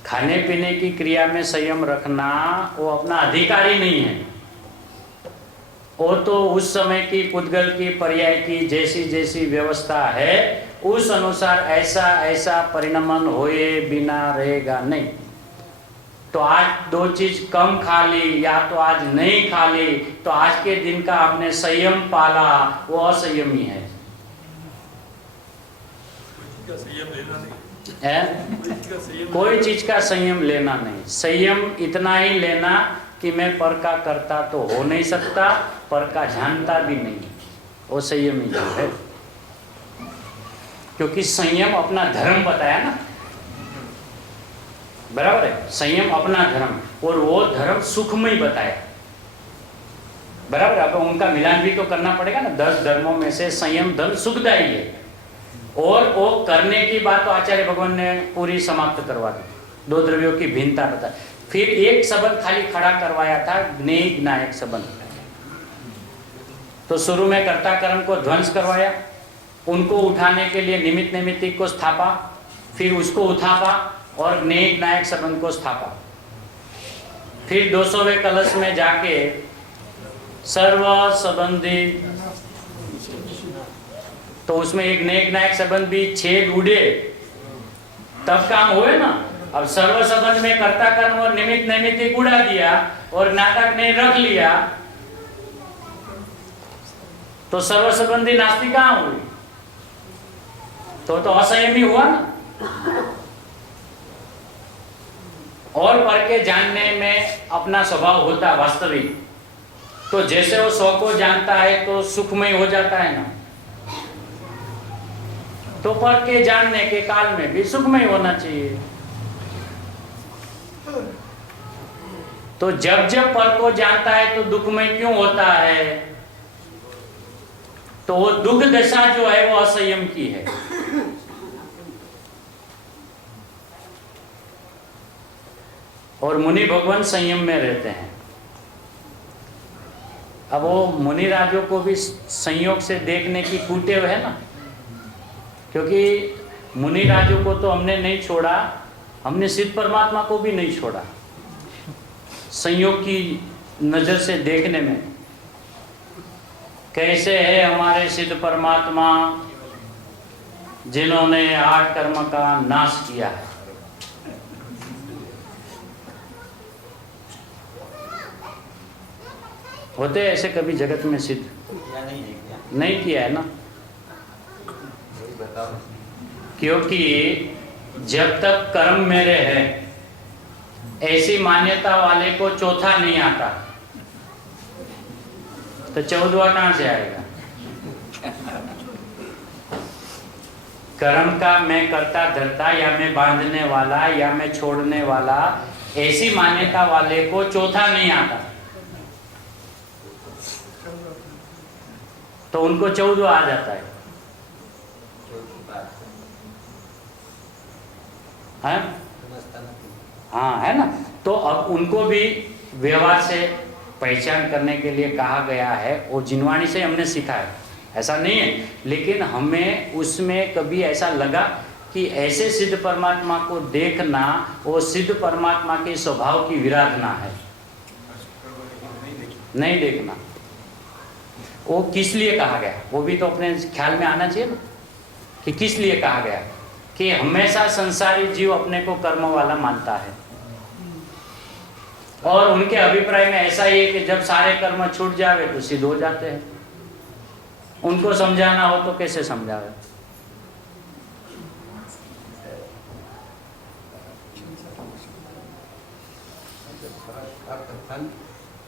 खाने पीने की क्रिया में संयम रखना वो अपना अधिकार ही नहीं है, वो तो उस समय की पुद्गल की पर्याय की जैसी जैसी व्यवस्था है उस अनुसार ऐसा ऐसा परिणमन होए बिना रहेगा नहीं। तो आज दो चीज कम खा ली या तो आज नहीं खा ली, तो आज के दिन का आपने संयम पाला, वो असंयमी है। कोई चीज का संयम लेना नहीं, संयम इतना ही लेना कि मैं पर का करता तो हो नहीं सकता, पर का जानता भी नहीं, वो संयम ही है। क्योंकि संयम अपना धर्म बताया ना, बराबर है, संयम अपना धर्म, और वो धर्म सुखमय बताया, बराबर। अब उनका मिलान भी तो करना पड़ेगा ना, 10 धर्मों में से संयम धर्म सुखदायी है, और वो करने की बात तो आचार्य भगवान ने पूरी समाप्त करवा दी, 2 द्रव्यों की भिन्नता बता। फिर एक संबंध खाली खड़ा करवाया था, ज्ञेय ज्ञायक संबंध। तो शुरू में कर्ता कर्म को ध्वंस करवाया, उनको उठाने के लिए निमित्त नैमित्तिक को स्थापा, फिर उसको उठापा और ज्ञेय ज्ञायक संबंध को स्थापा। फिर 200वें कलश में जाके सर्व संबंधी, तो उसमें एक ज्ञेय ज्ञायक संबंध भी छेद उड़े तब काम हुए ना, अब सर्व संबंध में कर्ता कर्म और निमित्त नैमित्तिक उड़ा दिया और नाटक ने रख लिया, तो सर्व संबंधी नास्ति कहां हुई? तो असंयमी हुआ ना। और पर के जानने में अपना स्वभाव होता वास्तविक, तो जैसे वो स्व को जानता है तो सुखमय हो जाता है ना, तो पर के जानने के काल में भी सुखमय होना चाहिए। तो जब जब पर को जानता है तो दुखमय क्यों होता है? तो वो दुख दशा जो है वो असंयम की है। और मुनि भगवान संयम में रहते हैं। अब वो मुनि राजों को भी संयोग से देखने की कूटे हुए है ना, क्योंकि मुनि राजों को तो हमने नहीं छोड़ा, हमने सिद्ध परमात्मा को भी नहीं छोड़ा संयोग की नजर से देखने में। कैसे है हमारे सिद्ध परमात्मा जिन्होंने 8 कर्म का नाश किया है। होते ऐसे कभी जगत में सिद्ध? नहीं किया है ना, क्योंकि जब तक कर्म मेरे है ऐसी मान्यता वाले को चौथा नहीं आता, तो 14वां कहां से आएगा? कर्म का मैं करता धरता, या मैं बांधने वाला, या मैं छोड़ने वाला, ऐसी मान्यता वाले को चौथा नहीं आता, तो उनको 14 आ जाता है। हाँ, है ना। तो अब उनको भी व्यवहार से पहचान करने के लिए कहा गया है, वो जिनवाणी से हमने सीखा है, ऐसा नहीं है। लेकिन हमें उसमें कभी ऐसा लगा कि ऐसे सिद्ध परमात्मा को देखना वो सिद्ध परमात्मा के स्वभाव की विराधना है, नहीं देखना। वो किस लिए कहा गया, वो भी तो अपने ख्याल में आना चाहिए ना, कि किस लिए कहा गया। कि हमेशा संसारी जीव अपने को कर्म वाला मानता है, और उनके अभिप्राय में ऐसा ही है कि जब सारे कर्म छूट जावे तो सिद्ध हो जाते हैं। उनको समझाना हो तो कैसे समझावे?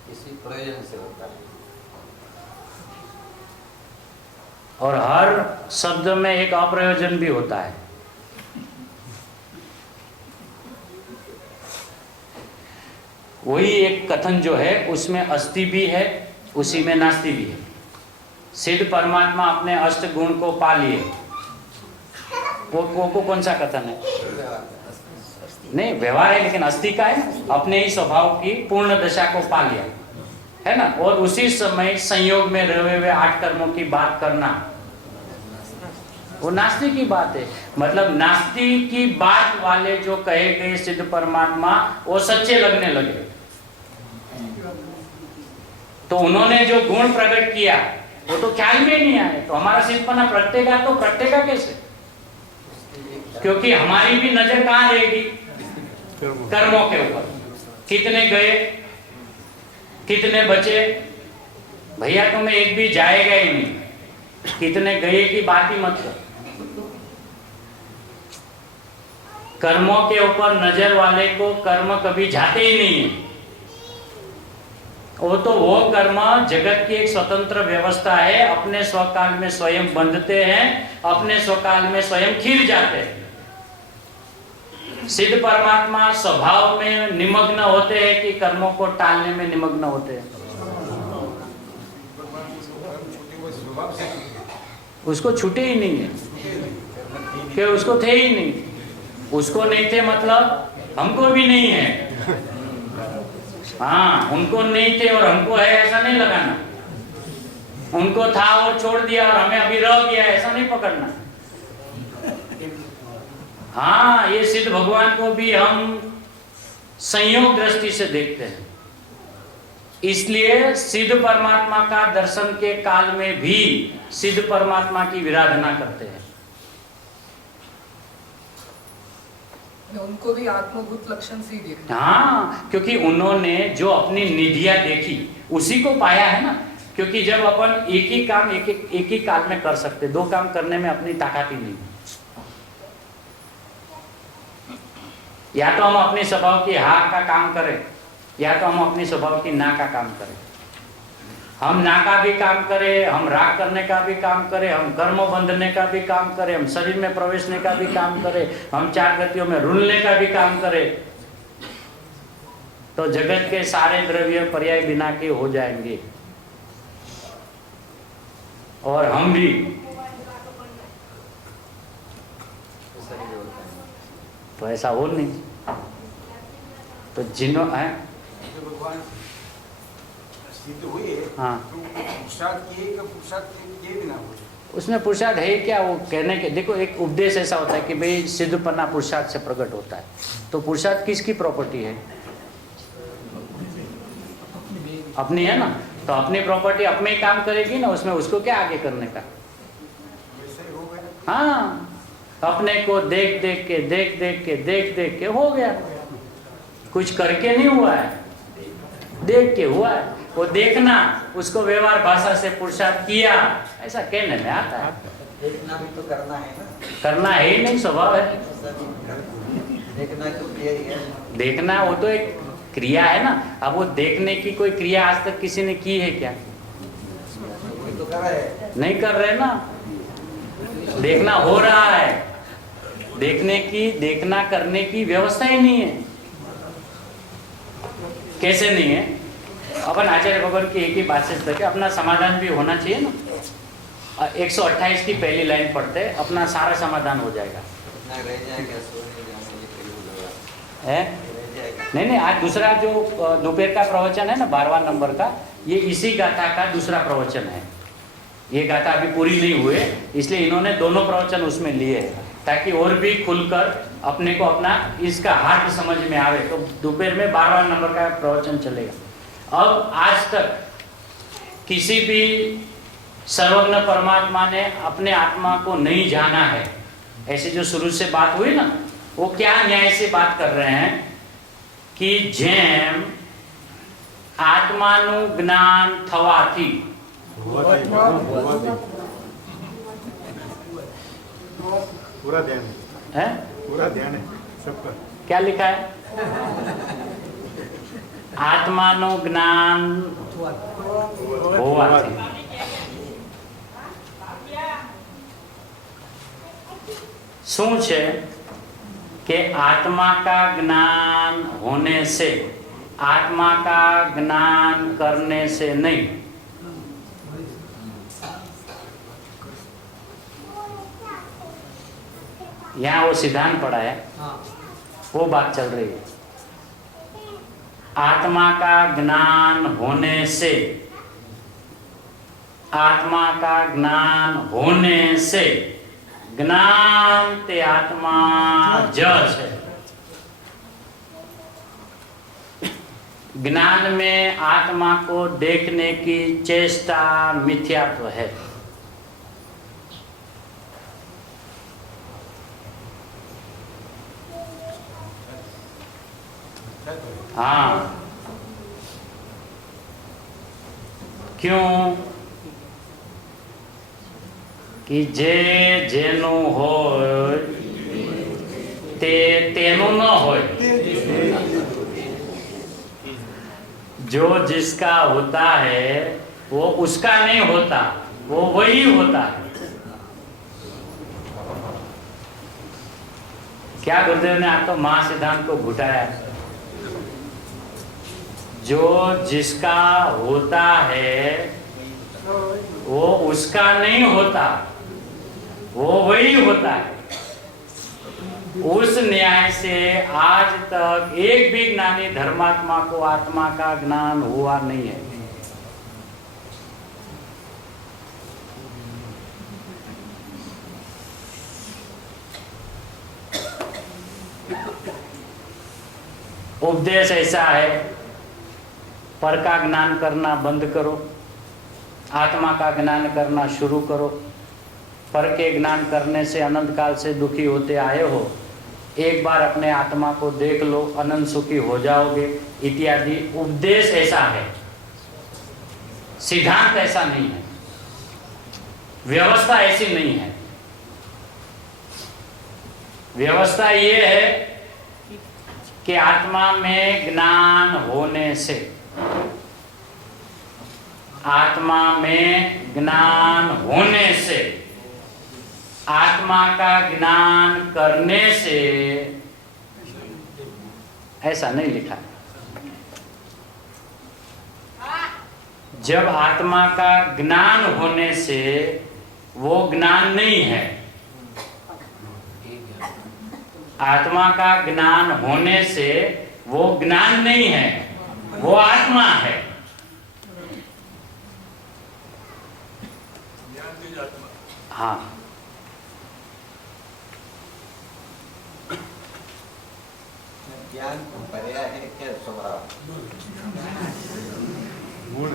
किसी प्रयोजन से होता है, और हर शब्द में एक अप्रयोजन भी होता है। वही एक कथन जो है उसमें अस्ति भी है, उसी में नास्ति भी है। सिद्ध परमात्मा अपने अष्ट गुण को पा लिए, वो कौन सा कथन है? नहीं, व्यवहार है लेकिन अस्थि का है, अपने ही स्वभाव की पूर्ण दशा को पा लिया, है ना। और उसी समय संयोग में रहे हुए 8 कर्मों की बात करना, वो नास्ति की बात है। मतलब नास्ति की बात वाले जो कहे गए सिद्ध परमात्मा वो सच्चे लगने लगे। तो उन्होंने जो गुण प्रकट किया वो तो ख्याल में नहीं आए, तो हमारा सिद्धपना प्रत्येगा, तो प्रत्येगा कैसे? क्योंकि हमारी भी नजर कहां रहेगी? कर्मों के ऊपर। कितने गए, कितने बचे? भैया तुम्हें एक भी जाएगा ही नहीं, कितने गए की बात ही मत कर। कर्मों के ऊपर नजर वाले को कर्म कभी जाते ही नहीं है। वो कर्म जगत की एक स्वतंत्र व्यवस्था है, अपने स्वकाल में स्वयं बंधते हैं, अपने स्वकाल में स्वयं खिल जाते हैं। सिद्ध परमात्मा स्वभाव में निमग्न होते हैं कि कर्मों को टालने में निमग्न होते हैं? उसको छूटे ही नहीं है, कि उसको थे ही नहीं। उसको नहीं थे मतलब हमको भी नहीं है। हाँ, उनको नहीं थे और हमको है ऐसा नहीं लगाना। उनको था और छोड़ दिया और हमें अभी रह गया ऐसा नहीं पकड़ना। हाँ, ये सिद्ध भगवान को भी हम संयोग दृष्टि से देखते हैं। इसलिए सिद्ध परमात्मा का दर्शन के काल में भी सिद्ध परमात्मा की विराधना करते हैं। उनको भी आत्मभूत लक्षण से ही देखना। हाँ, क्योंकि उन्होंने जो अपनी निधियां देखी उसी को पाया है ना। क्योंकि जब अपन एक ही काम एक ही काल में कर सकते, दो काम करने में अपनी ताकत ही नहीं। या तो हम अपने स्वभाव की हाँ का काम करें, या तो हम अपने स्वभाव की ना का काम करें। हम ना का भी काम करें, हम राग करने का भी काम करें, हम कर्म बंधने का भी काम करें, हम शरीर में प्रवेशने का भी काम करें, हम चार गतियों में रुलने का भी काम करें, तो जगत के सारे द्रव्य पर्याय बिना के हो जाएंगे। और हम भी तो ऐसा हो नहीं। तो जिन्होंने जो भगवान सिद्ध हुए, हाँ, तो पुरुषार्थ किए कि पुरुषार्थ किए बिना हुए? उसमें पुरुषार्थ है क्या? वो कहने के देखो, एक उपदेश ऐसा होता है कि भाई सिद्धपन्ना पुरुषार्थ से प्रकट होता है। तो पुरुषार्थ किसकी प्रॉपर्टी है? अपनी है ना। तो अपनी प्रॉपर्टी अपने ही काम करेगी ना, उसमें उसको क्या आगे करने का? वैसे ही हो गया। हाँ, अपने को देख देख के हो गया। कुछ करके नहीं हुआ है, देख के हुआ है। वो देखना, उसको व्यवहार भाषा से पुरुषार्थ किया, ऐसा कहने में आता है। देखना भी तो करना है ना। करना है ही नहीं, स्वभाव है। देखना तो क्रिया ही है। देखना वो तो एक क्रिया है ना। अब वो देखने की कोई क्रिया आज तक किसी ने की है क्या? कोई तो कर रहा है। नहीं कर रहे ना। देखना हो रहा है, देखना करने की व्यवस्था ही नहीं है। कैसे नहीं है? अपन आचार्य भगवान की एक ही बात से तक अपना समाधान भी होना चाहिए ना। 128 की पहली लाइन पढ़ते अपना सारा समाधान हो जाएगा। ना रह जाएगा, सोने जाने के लिए होगा। है? रह जाएगा। नहीं, आज दूसरा जो दोपहर का प्रवचन है ना, 12वां नंबर का, ये इसी गाथा का दूसरा प्रवचन है। ये गाथा अभी पूरी नहीं हुए, इसलिए इन्होंने दोनों प्रवचन उसमें लिए हैं, ताकि और भी खुलकर अपने को अपना इसका हार्ट समझ में आवे। तो दोपहर में 12वां नंबर का प्रवचन चलेगा। अब आज तक किसी भी सर्वज्ञ परमात्मा ने अपने आत्मा को नहीं जाना है, ऐसी जो शुरू से बात हुई ना, वो क्या न्याय से बात कर रहे हैं कि જેમ આત્માનું જ્ઞાન થવાથી पूरा ध्यान है, पूरा ध्यान है सब पर। क्या लिखा है? આત્માનું જ્ઞાન હોવાથી। શું છે कि आत्मा का ज्ञान होने से, आत्मा का ज्ञान करने से नहीं। यहाँ वो सिद्धांत पड़ा है, वो बात चल रही है। आत्मा का ज्ञान होने से, आत्मा का ज्ञान होने से, ज्ञान ते आत्मा जड़ है। ज्ञान में आत्मा को देखने की चेष्टा मिथ्यात्व है। हाँ, क्यों? कि जे जेनु होय ते तेनु न होय। जो जिसका होता है वो उसका नहीं होता, वो वही होता है। क्या गुरुदेव ने आप तो महासिद्धांत को घुटाया। जो जिसका होता है वो उसका नहीं होता, वो वही होता है। उस न्याय से आज तक एक भी ज्ञानी धर्मात्मा को आत्मा का ज्ञान हुआ नहीं है। उपदेश ऐसा है, पर का ज्ञान करना बंद करो, आत्मा का ज्ञान करना शुरू करो। पर के ज्ञान करने से अनंत काल से दुखी होते आए हो, एक बार अपने आत्मा को देख लो, अनंत सुखी हो जाओगे इत्यादि उपदेश ऐसा है, सिद्धांत ऐसा नहीं है, व्यवस्था ऐसी नहीं है। व्यवस्था ये है कि आत्मा में ज्ञान होने से, आत्मा में ज्ञान होने से, आत्मा का ज्ञान करने से, ऐसा नहीं लिखा। जब आत्मा का ज्ञान होने से वो ज्ञान नहीं है, आत्मा का ज्ञान होने से वो ज्ञान नहीं है, वो आत्मा है। हाँ, ज्ञान पर्याय है क्या स्वभाव? गुण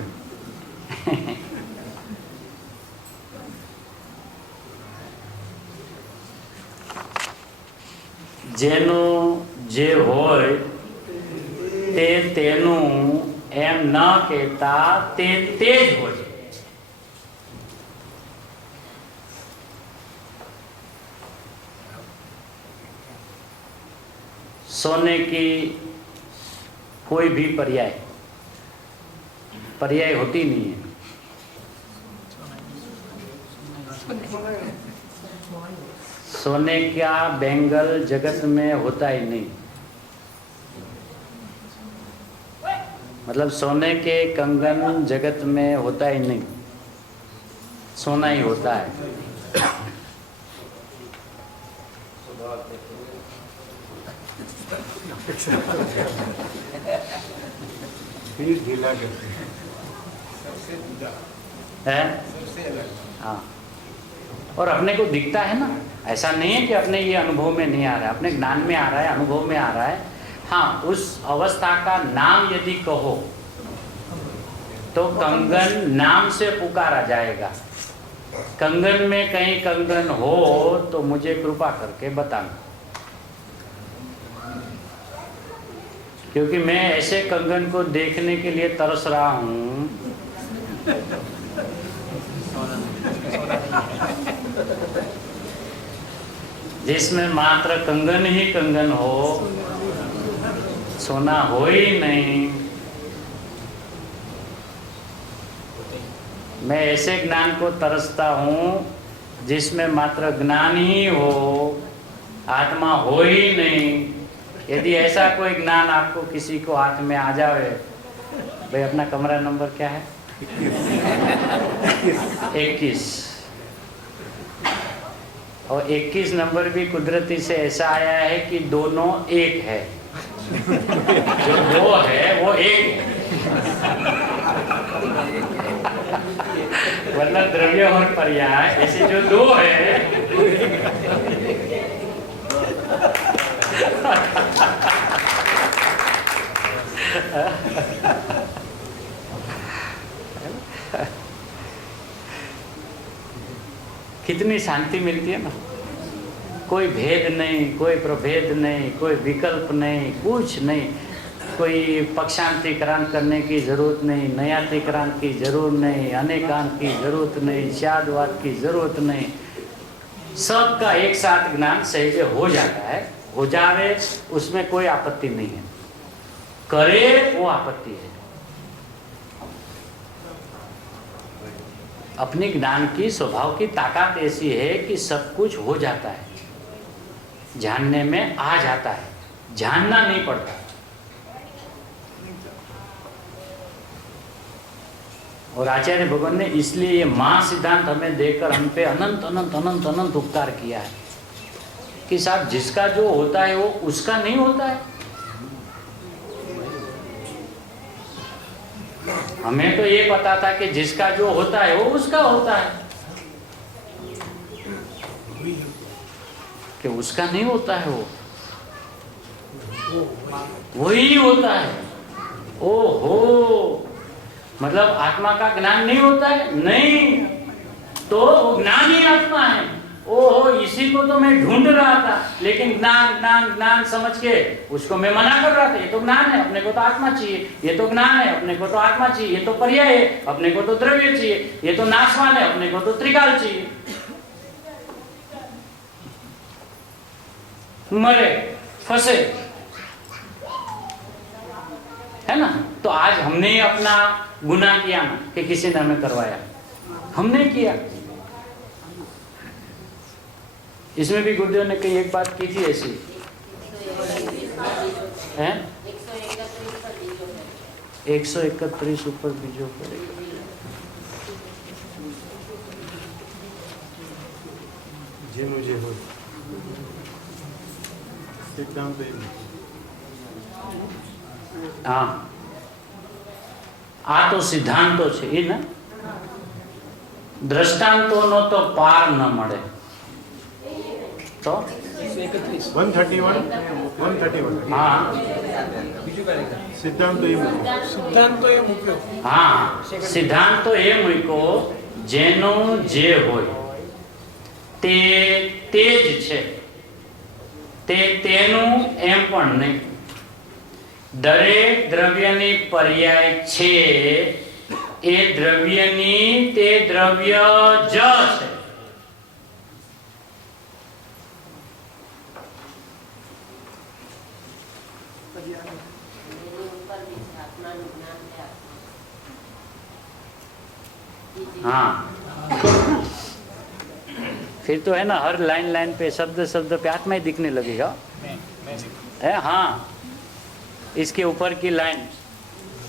જેનું જે હોય તે તેનું એમ ન કહેતા તે તે જ હોય। सोने की कोई भी पर्याय होती नहीं है। सोने का बैंगल जगत में होता ही नहीं, मतलब सोने के कंगन जगत में होता ही नहीं, सोना ही होता है। फिर ढीला करते है। हाँ, और अपने को दिखता है ना, ऐसा नहीं है कि अपने ये अनुभव में नहीं आ रहा है, अपने ज्ञान में आ रहा है, अनुभव में आ रहा है। हाँ, उस अवस्था का नाम यदि कहो तो कंगन नाम से पुकारा जाएगा। कंगन में कहीं कंगन हो तो मुझे कृपा करके बताना, क्योंकि मैं ऐसे कंगन को देखने के लिए तरस रहा हूँ जिसमें मात्र कंगन ही कंगन हो, सोना हो ही नहीं। मैं ऐसे ज्ञान को तरसता हूँ जिसमें मात्र ज्ञान ही हो, आत्मा हो ही नहीं। यदि ऐसा कोई ज्ञान आपको किसी को हाथ में आ जावे, भाई अपना कमरा नंबर क्या है? 21। और 21 नंबर भी कुदरती से ऐसा आया है कि दोनों एक है, जो दो है वो एक है। मतलब द्रव्य और पर्याय ऐसे जो दो है कितनी शांति मिलती है ना। कोई भेद नहीं, कोई प्रभेद नहीं, कोई विकल्प नहीं, कुछ नहीं। कोई पक्षांतरीकरण करने की जरूरत नहीं, नयातीकरण की जरूरत नहीं, अनेकांत की जरूरत नहीं, शादवाद की जरूरत नहीं। सबका एक साथ ज्ञान सहज हो जाता है, हो जावे उसमें कोई आपत्ति नहीं है, करे वो आपत्ति है। अपने ज्ञान की स्वभाव की ताकत ऐसी है कि सब कुछ हो जाता है, जानने में आ जाता है, जानना नहीं पड़ता। और आचार्य भगवान ने इसलिए ये महा सिद्धांत हमें देकर हम पे अनंत अनंत अनंत अनंत उपकार किया है कि साहब जिसका जो होता है वो उसका नहीं होता है। हमें तो ये पता था कि जिसका जो होता है वो उसका होता है, कि उसका नहीं होता है, वो वही होता है। ओहो, मतलब आत्मा का ज्ञान नहीं होता है? नहीं, तो वो ज्ञान ही आत्मा है, ओहो इसी को तो मैं ढूंढ रहा था, लेकिन ज्ञान ज्ञान ज्ञान समझ के उसको मैं मना कर रहा था। ये तो ज्ञान है, अपने को तो आत्मा चाहिए। ये तो ज्ञान है, अपने को तो आत्मा चाहिए। ये तो पर्याय है, अपने को तो द्रव्य चाहिए। ये तो नाशवान है, अपने को तो त्रिकाल चाहिए। मरे फंसे, है ना। तो आज हमने अपना गुनाह किया ना कि किसी ने हमें करवाया, हमने किया। इसमें भी गुरुदेव ने कई एक बात की थी ऐसी है, 131 ऊपर बीजों पर। જે મુજે હોય સિદ્ધાંત એ હા આ તો સિદ્ધાંતો છે એ ને, દ્રષ્ટાંતોનો તો પાર ન મળે। તો 131 હા સિદ્ધાંત એ હા સિદ્ધાંત તો એ મૂક્યો જેનું જે હોય તે જ છે, તેનું એમ પણ નહીં। દરેક દ્રવ્યની પર્યાય છે, એ દ્રવ્યની તે દ્રવ્ય જ છે। हाँ फिर तो है ना, हर लाइन लाइन पे शब्द शब्द पे आत्मा ही दिखने लगेगा है। हाँ इसके ऊपर की लाइन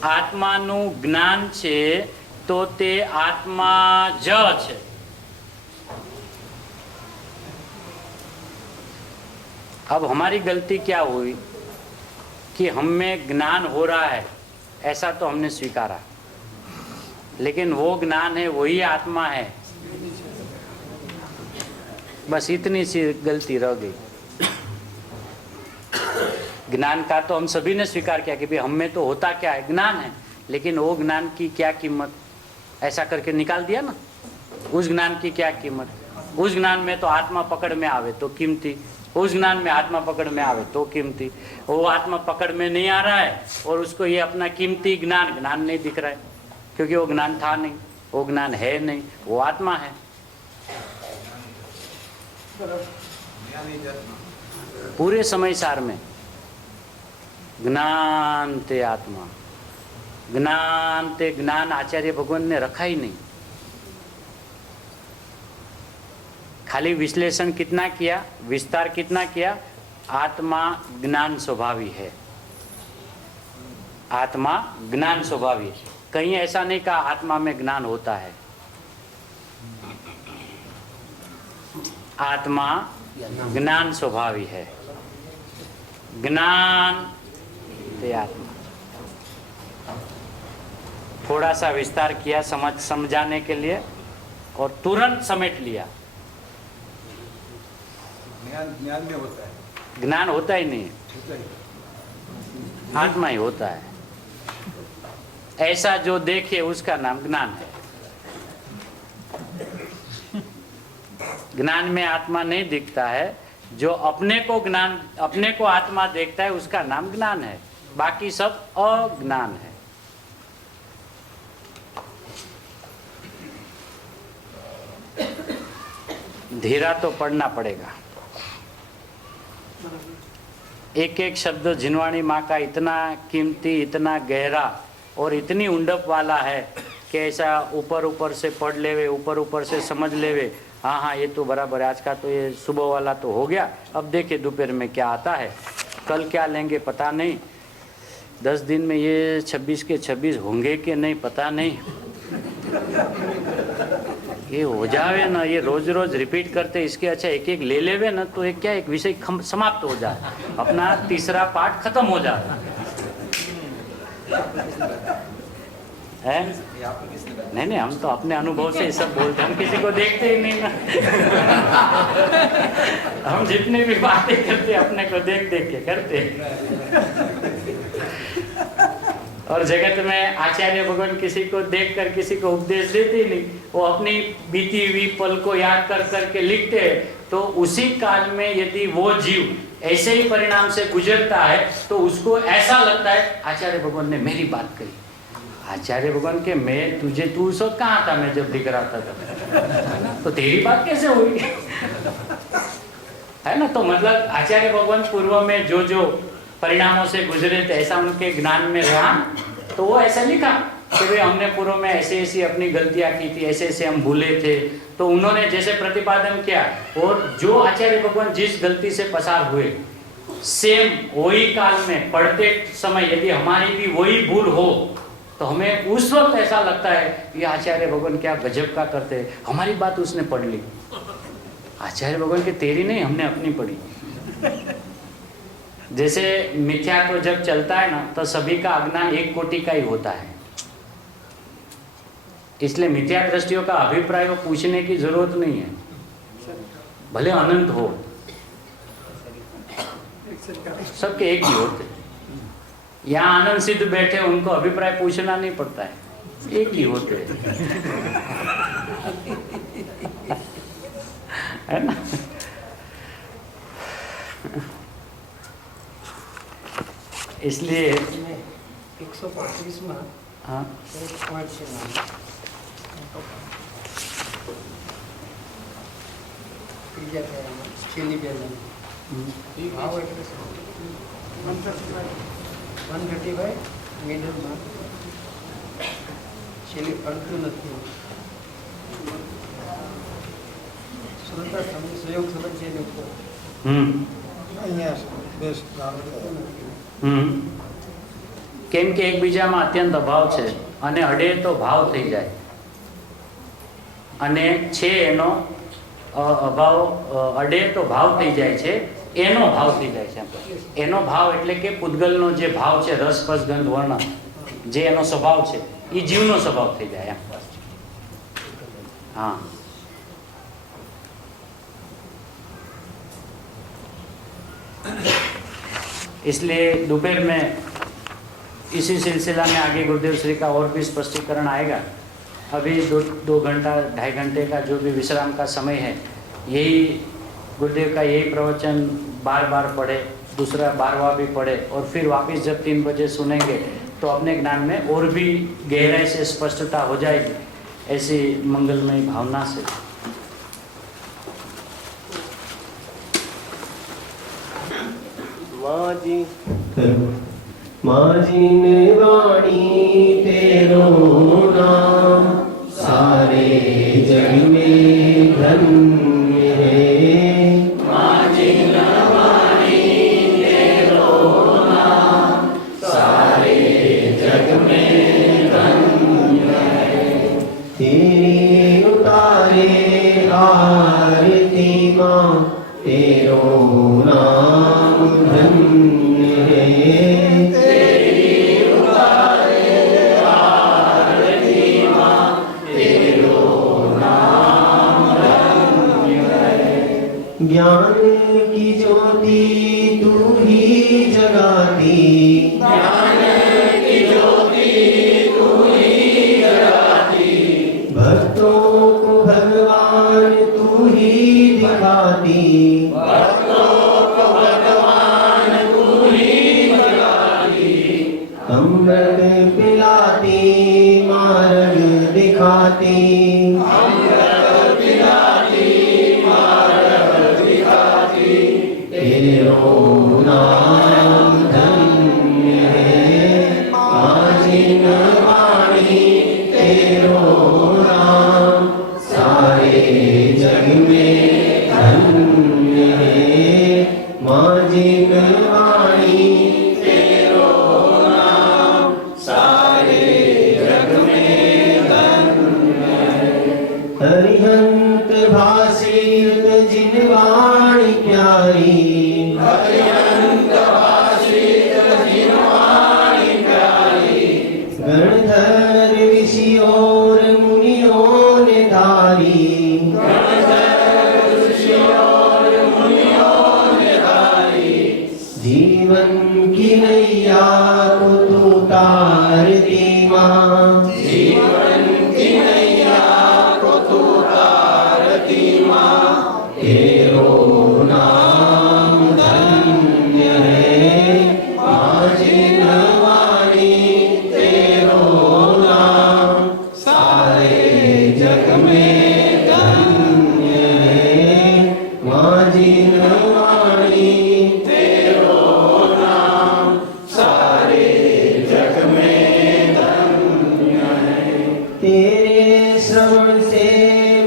आत्मानु ज्ञान छे तो ते आत्मा ज छे। अब हमारी गलती क्या हुई कि हमें ज्ञान हो रहा है ऐसा तो हमने स्वीकारा, लेकिन वो ज्ञान है वही आत्मा है, बस इतनी सी गलती रह गई। ज्ञान का तो हम सभी ने स्वीकार किया कि भाई हम में तो होता क्या है, ज्ञान है, लेकिन वो ज्ञान की क्या कीमत, ऐसा करके निकाल दिया ना। उस ज्ञान की क्या कीमत, उस ज्ञान में तो आत्मा पकड़ में आवे तो कीमती, उस ज्ञान में आत्मा पकड़ में आवे तो कीमती। वो आत्मा पकड़ में नहीं आ रहा है और उसको ये अपना कीमती ज्ञान नहीं दिख रहा है, क्योंकि वो ज्ञान था नहीं, वो ज्ञान है नहीं, वो आत्मा है। पूरे समय सार में ज्ञान ते आत्मा, ज्ञान ते ज्ञान आचार्य भगवान ने रखा ही नहीं। खाली विश्लेषण कितना किया, विस्तार कितना किया, आत्मा ज्ञान स्वभावी है, आत्मा ज्ञान स्वभावी है। कहीं ऐसा नहीं कहा आत्मा में ज्ञान होता है। आत्मा ज्ञान स्वभावी है, ज्ञान ते आत्मा। थोड़ा सा विस्तार किया समझाने के लिए और तुरंत समेट लिया। ज्ञान में होता है, ज्ञान होता ही नहीं है, होता ही आत्मा ही होता है। ऐसा जो देखे उसका नाम ज्ञान है। ज्ञान में आत्मा नहीं दिखता है, जो अपने को ज्ञान, अपने को आत्मा देखता है उसका नाम ज्ञान है, बाकी सब अज्ञान है। धीरा तो पढ़ना पड़ेगा। एक एक शब्द जिनवाणी माँ का इतना कीमती, इतना गहरा और इतनी उंडप वाला है कि ऐसा ऊपर ऊपर से पढ़ लेवे, ऊपर ऊपर से समझ लेवे, हाँ हाँ ये तो बराबर है, आज का तो ये सुबह वाला तो हो गया, अब देखिए दोपहर में क्या आता है, कल क्या लेंगे पता नहीं, 10 दिन में ये 26 के 26 होंगे कि नहीं पता नहीं। ये हो जावे ना, ये रोज रोज रिपीट करते, इसके अच्छा एक एक ले लेवे ना तो एक क्या एक विषय समाप्त हो जाए, अपना तीसरा पाठ खत्म हो जाए है। नहीं नहीं, हम तो अपने अनुभव से ये सब बोलते, हम किसी को देखते ही नहीं ना। हम जितनी भी बातें करते अपने को देख देख के करते। और जगत में आचार्य भगवान किसी को देखकर किसी को उपदेश देते नहीं, वो अपनी बीती हुई पल को याद कर करके लिखते हैं। तो उसी काल में यदि वो जीव ऐसे ही परिणाम से गुजरता है तो उसको ऐसा लगता है आचार्य भगवान ने मेरी बात कही। आचार्य भगवान के मैं तुझे तू उस वक्त कहाँ था मैं जब लिख रहा था तो तेरी बात कैसे हुई है ना। तो मतलब आचार्य भगवान पूर्व में जो जो परिणामों से गुजरे थे ऐसा उनके ज्ञान में रहा, तो वो ऐसा लिखा कि भाई हमने पूर्व में ऐसे ऐसी अपनी गलतियां की थी, ऐसे ऐसे हम भूले थे। तो उन्होंने जैसे प्रतिपादन किया और जो आचार्य भगवान जिस गलती से पसार हुए सेम वही काल में पढ़ते समय यदि हमारी भी वही भूल हो तो हमें उस वक्त ऐसा लगता है ये आचार्य भगवान क्या गजब का करते हैं, हमारी बात उसने पढ़ ली। आचार्य भगवान की तेरी नहीं, हमने अपनी पढ़ी। जैसे मिथ्या तो जब चलता है ना तो सभी का अज्ञान 1 कोटि का ही होता है, इसलिए मिथ्या दृष्टियों का अभिप्राय को पूछने की जरूरत नहीं है, भले अनंत हो, सबके एक ही होते। यहाँ आनंद सिद्ध बैठे उनको अभिप्राय पूछना नहीं पड़ता है, एक ही होते है ना। इसलिए 135 में हाँ एक पॉइंट છે ત્રીજા પેરામાં છેલ્લી પેરામાં ભાવ એટલે શું 135 મિડલમાં છેલ્લી અડધું નથી સુરતા સહયોગ સંબંધ છે ને અહીંયા બેસ્ટ કેમ કે એકબીજામાં અત્યંત અભાવ છે અને અડે તો ભાવ થઈ જાય અને છે એનો અભાવ અડે તો ભાવ થઈ જાય છે, એનો ભાવ થઈ જાય છે। એનો ભાવ એટલે કે પૂતગલનો જે ભાવ છે રસ સ્પર્શ ગંધ વર્ણ જે એનો સ્વભાવ છે એ જીવનો સ્વભાવ થઈ જાય એમ। हाँ इसलिए दोपहर में इसी सिलसिला में आगे गुरुदेव श्री का और भी स्पष्टीकरण आएगा। अभी 2 घंटा 2.5 घंटे का जो भी विश्राम का समय है, यही गुरुदेव का यही प्रवचन बार बार पढ़े, दूसरा 12वां भी पढ़े और फिर वापस जब 3 बजे सुनेंगे तो अपने ज्ञान में और भी गहराई से स्पष्टता हो जाएगी, ऐसी मंगलमयी भावना से। माझी ने वाणी तेरो नाम सारे जग में धन्य है। माझी ने वाणी तेरो नाम सारे जग में धन्य है। तेरी उतारे आरती माँ तेरो नाम धन्य है। ज्ञान की ज्योति तू ही जगाती, ज्ञान की ज्योति तू ही जगाती, भक्तों को भगवान तू ही दिखाती, भक्तों को भगवान तू ही दिखाती, अमृत पिलाती मार्ग दिखाती, तेरो नाम धन्य है। माझी ने वाणी तेरो नाम सारे जग में धन्य है। माझी ने वाणी तेरो नाम सारे जग में धन्य है। हरिहंत भाषित जिन वाणी प्यारी, गणधर ऋषि और मुनियों ने धारी, जीवन की नैया को तू तार जीवन की नैया को तू तारती माँ, तेरो नाम धन्य है माँ जिनवाणी, तेरो नाम सारे जग में धन्य है माँ जिनवाणी, तेरो नाम सारे जग में धन्य है। तेरे श्रवण से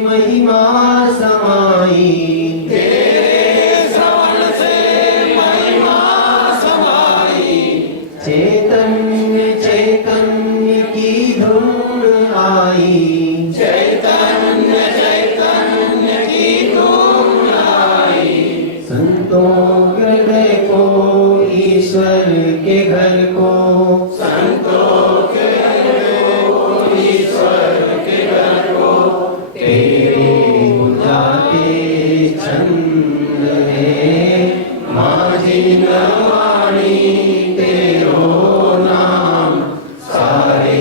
महिमा समाई, तेरे श्रवण से महिमा समाई, चैतन्य चैतन्य की धुन आई, चैतन्य चैतन्य की धुन आई, संतों हृदय को ईश्वर के घर को, संतों के हृदय को ईश्वर के घर को, तेरे बुझाते छंद है माँ जिनवाणी, तेरो नाम सारे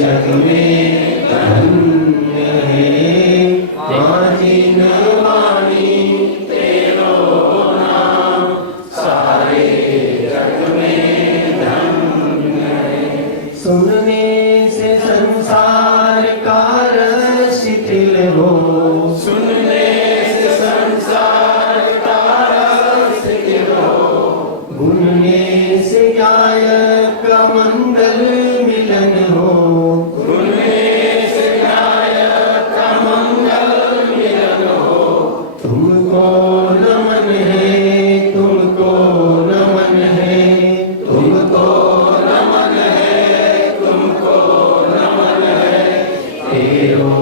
जग में धन्य है माँ जिनवाणी, तेरो नाम सारे जग में धन्य है। सुनने से संसार का रस शिथिल हो, सुनने से संसार का रस शिथिल हो, गुनने से गायक का मंगल मिलन हो, गुनने से गायक का मंगल मिलन हो, तुमको नमन है, तुमको नमन है, तुमको नमन है, तुमको नमन है, तेरो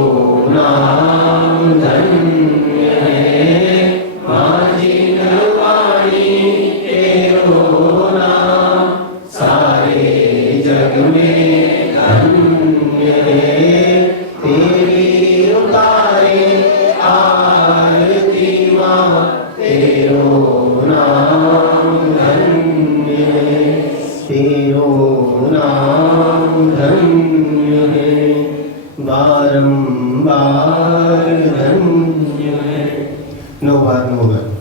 नाम धन्य है माँ जिनवाणी, तेरो नाम सारे जग में धन्य है। तेरी उतारे आरती माँ, तेरो नाम धन्य है, तेरो नाम धन्य है, बारंबार धन्य है। नो बार नो बार।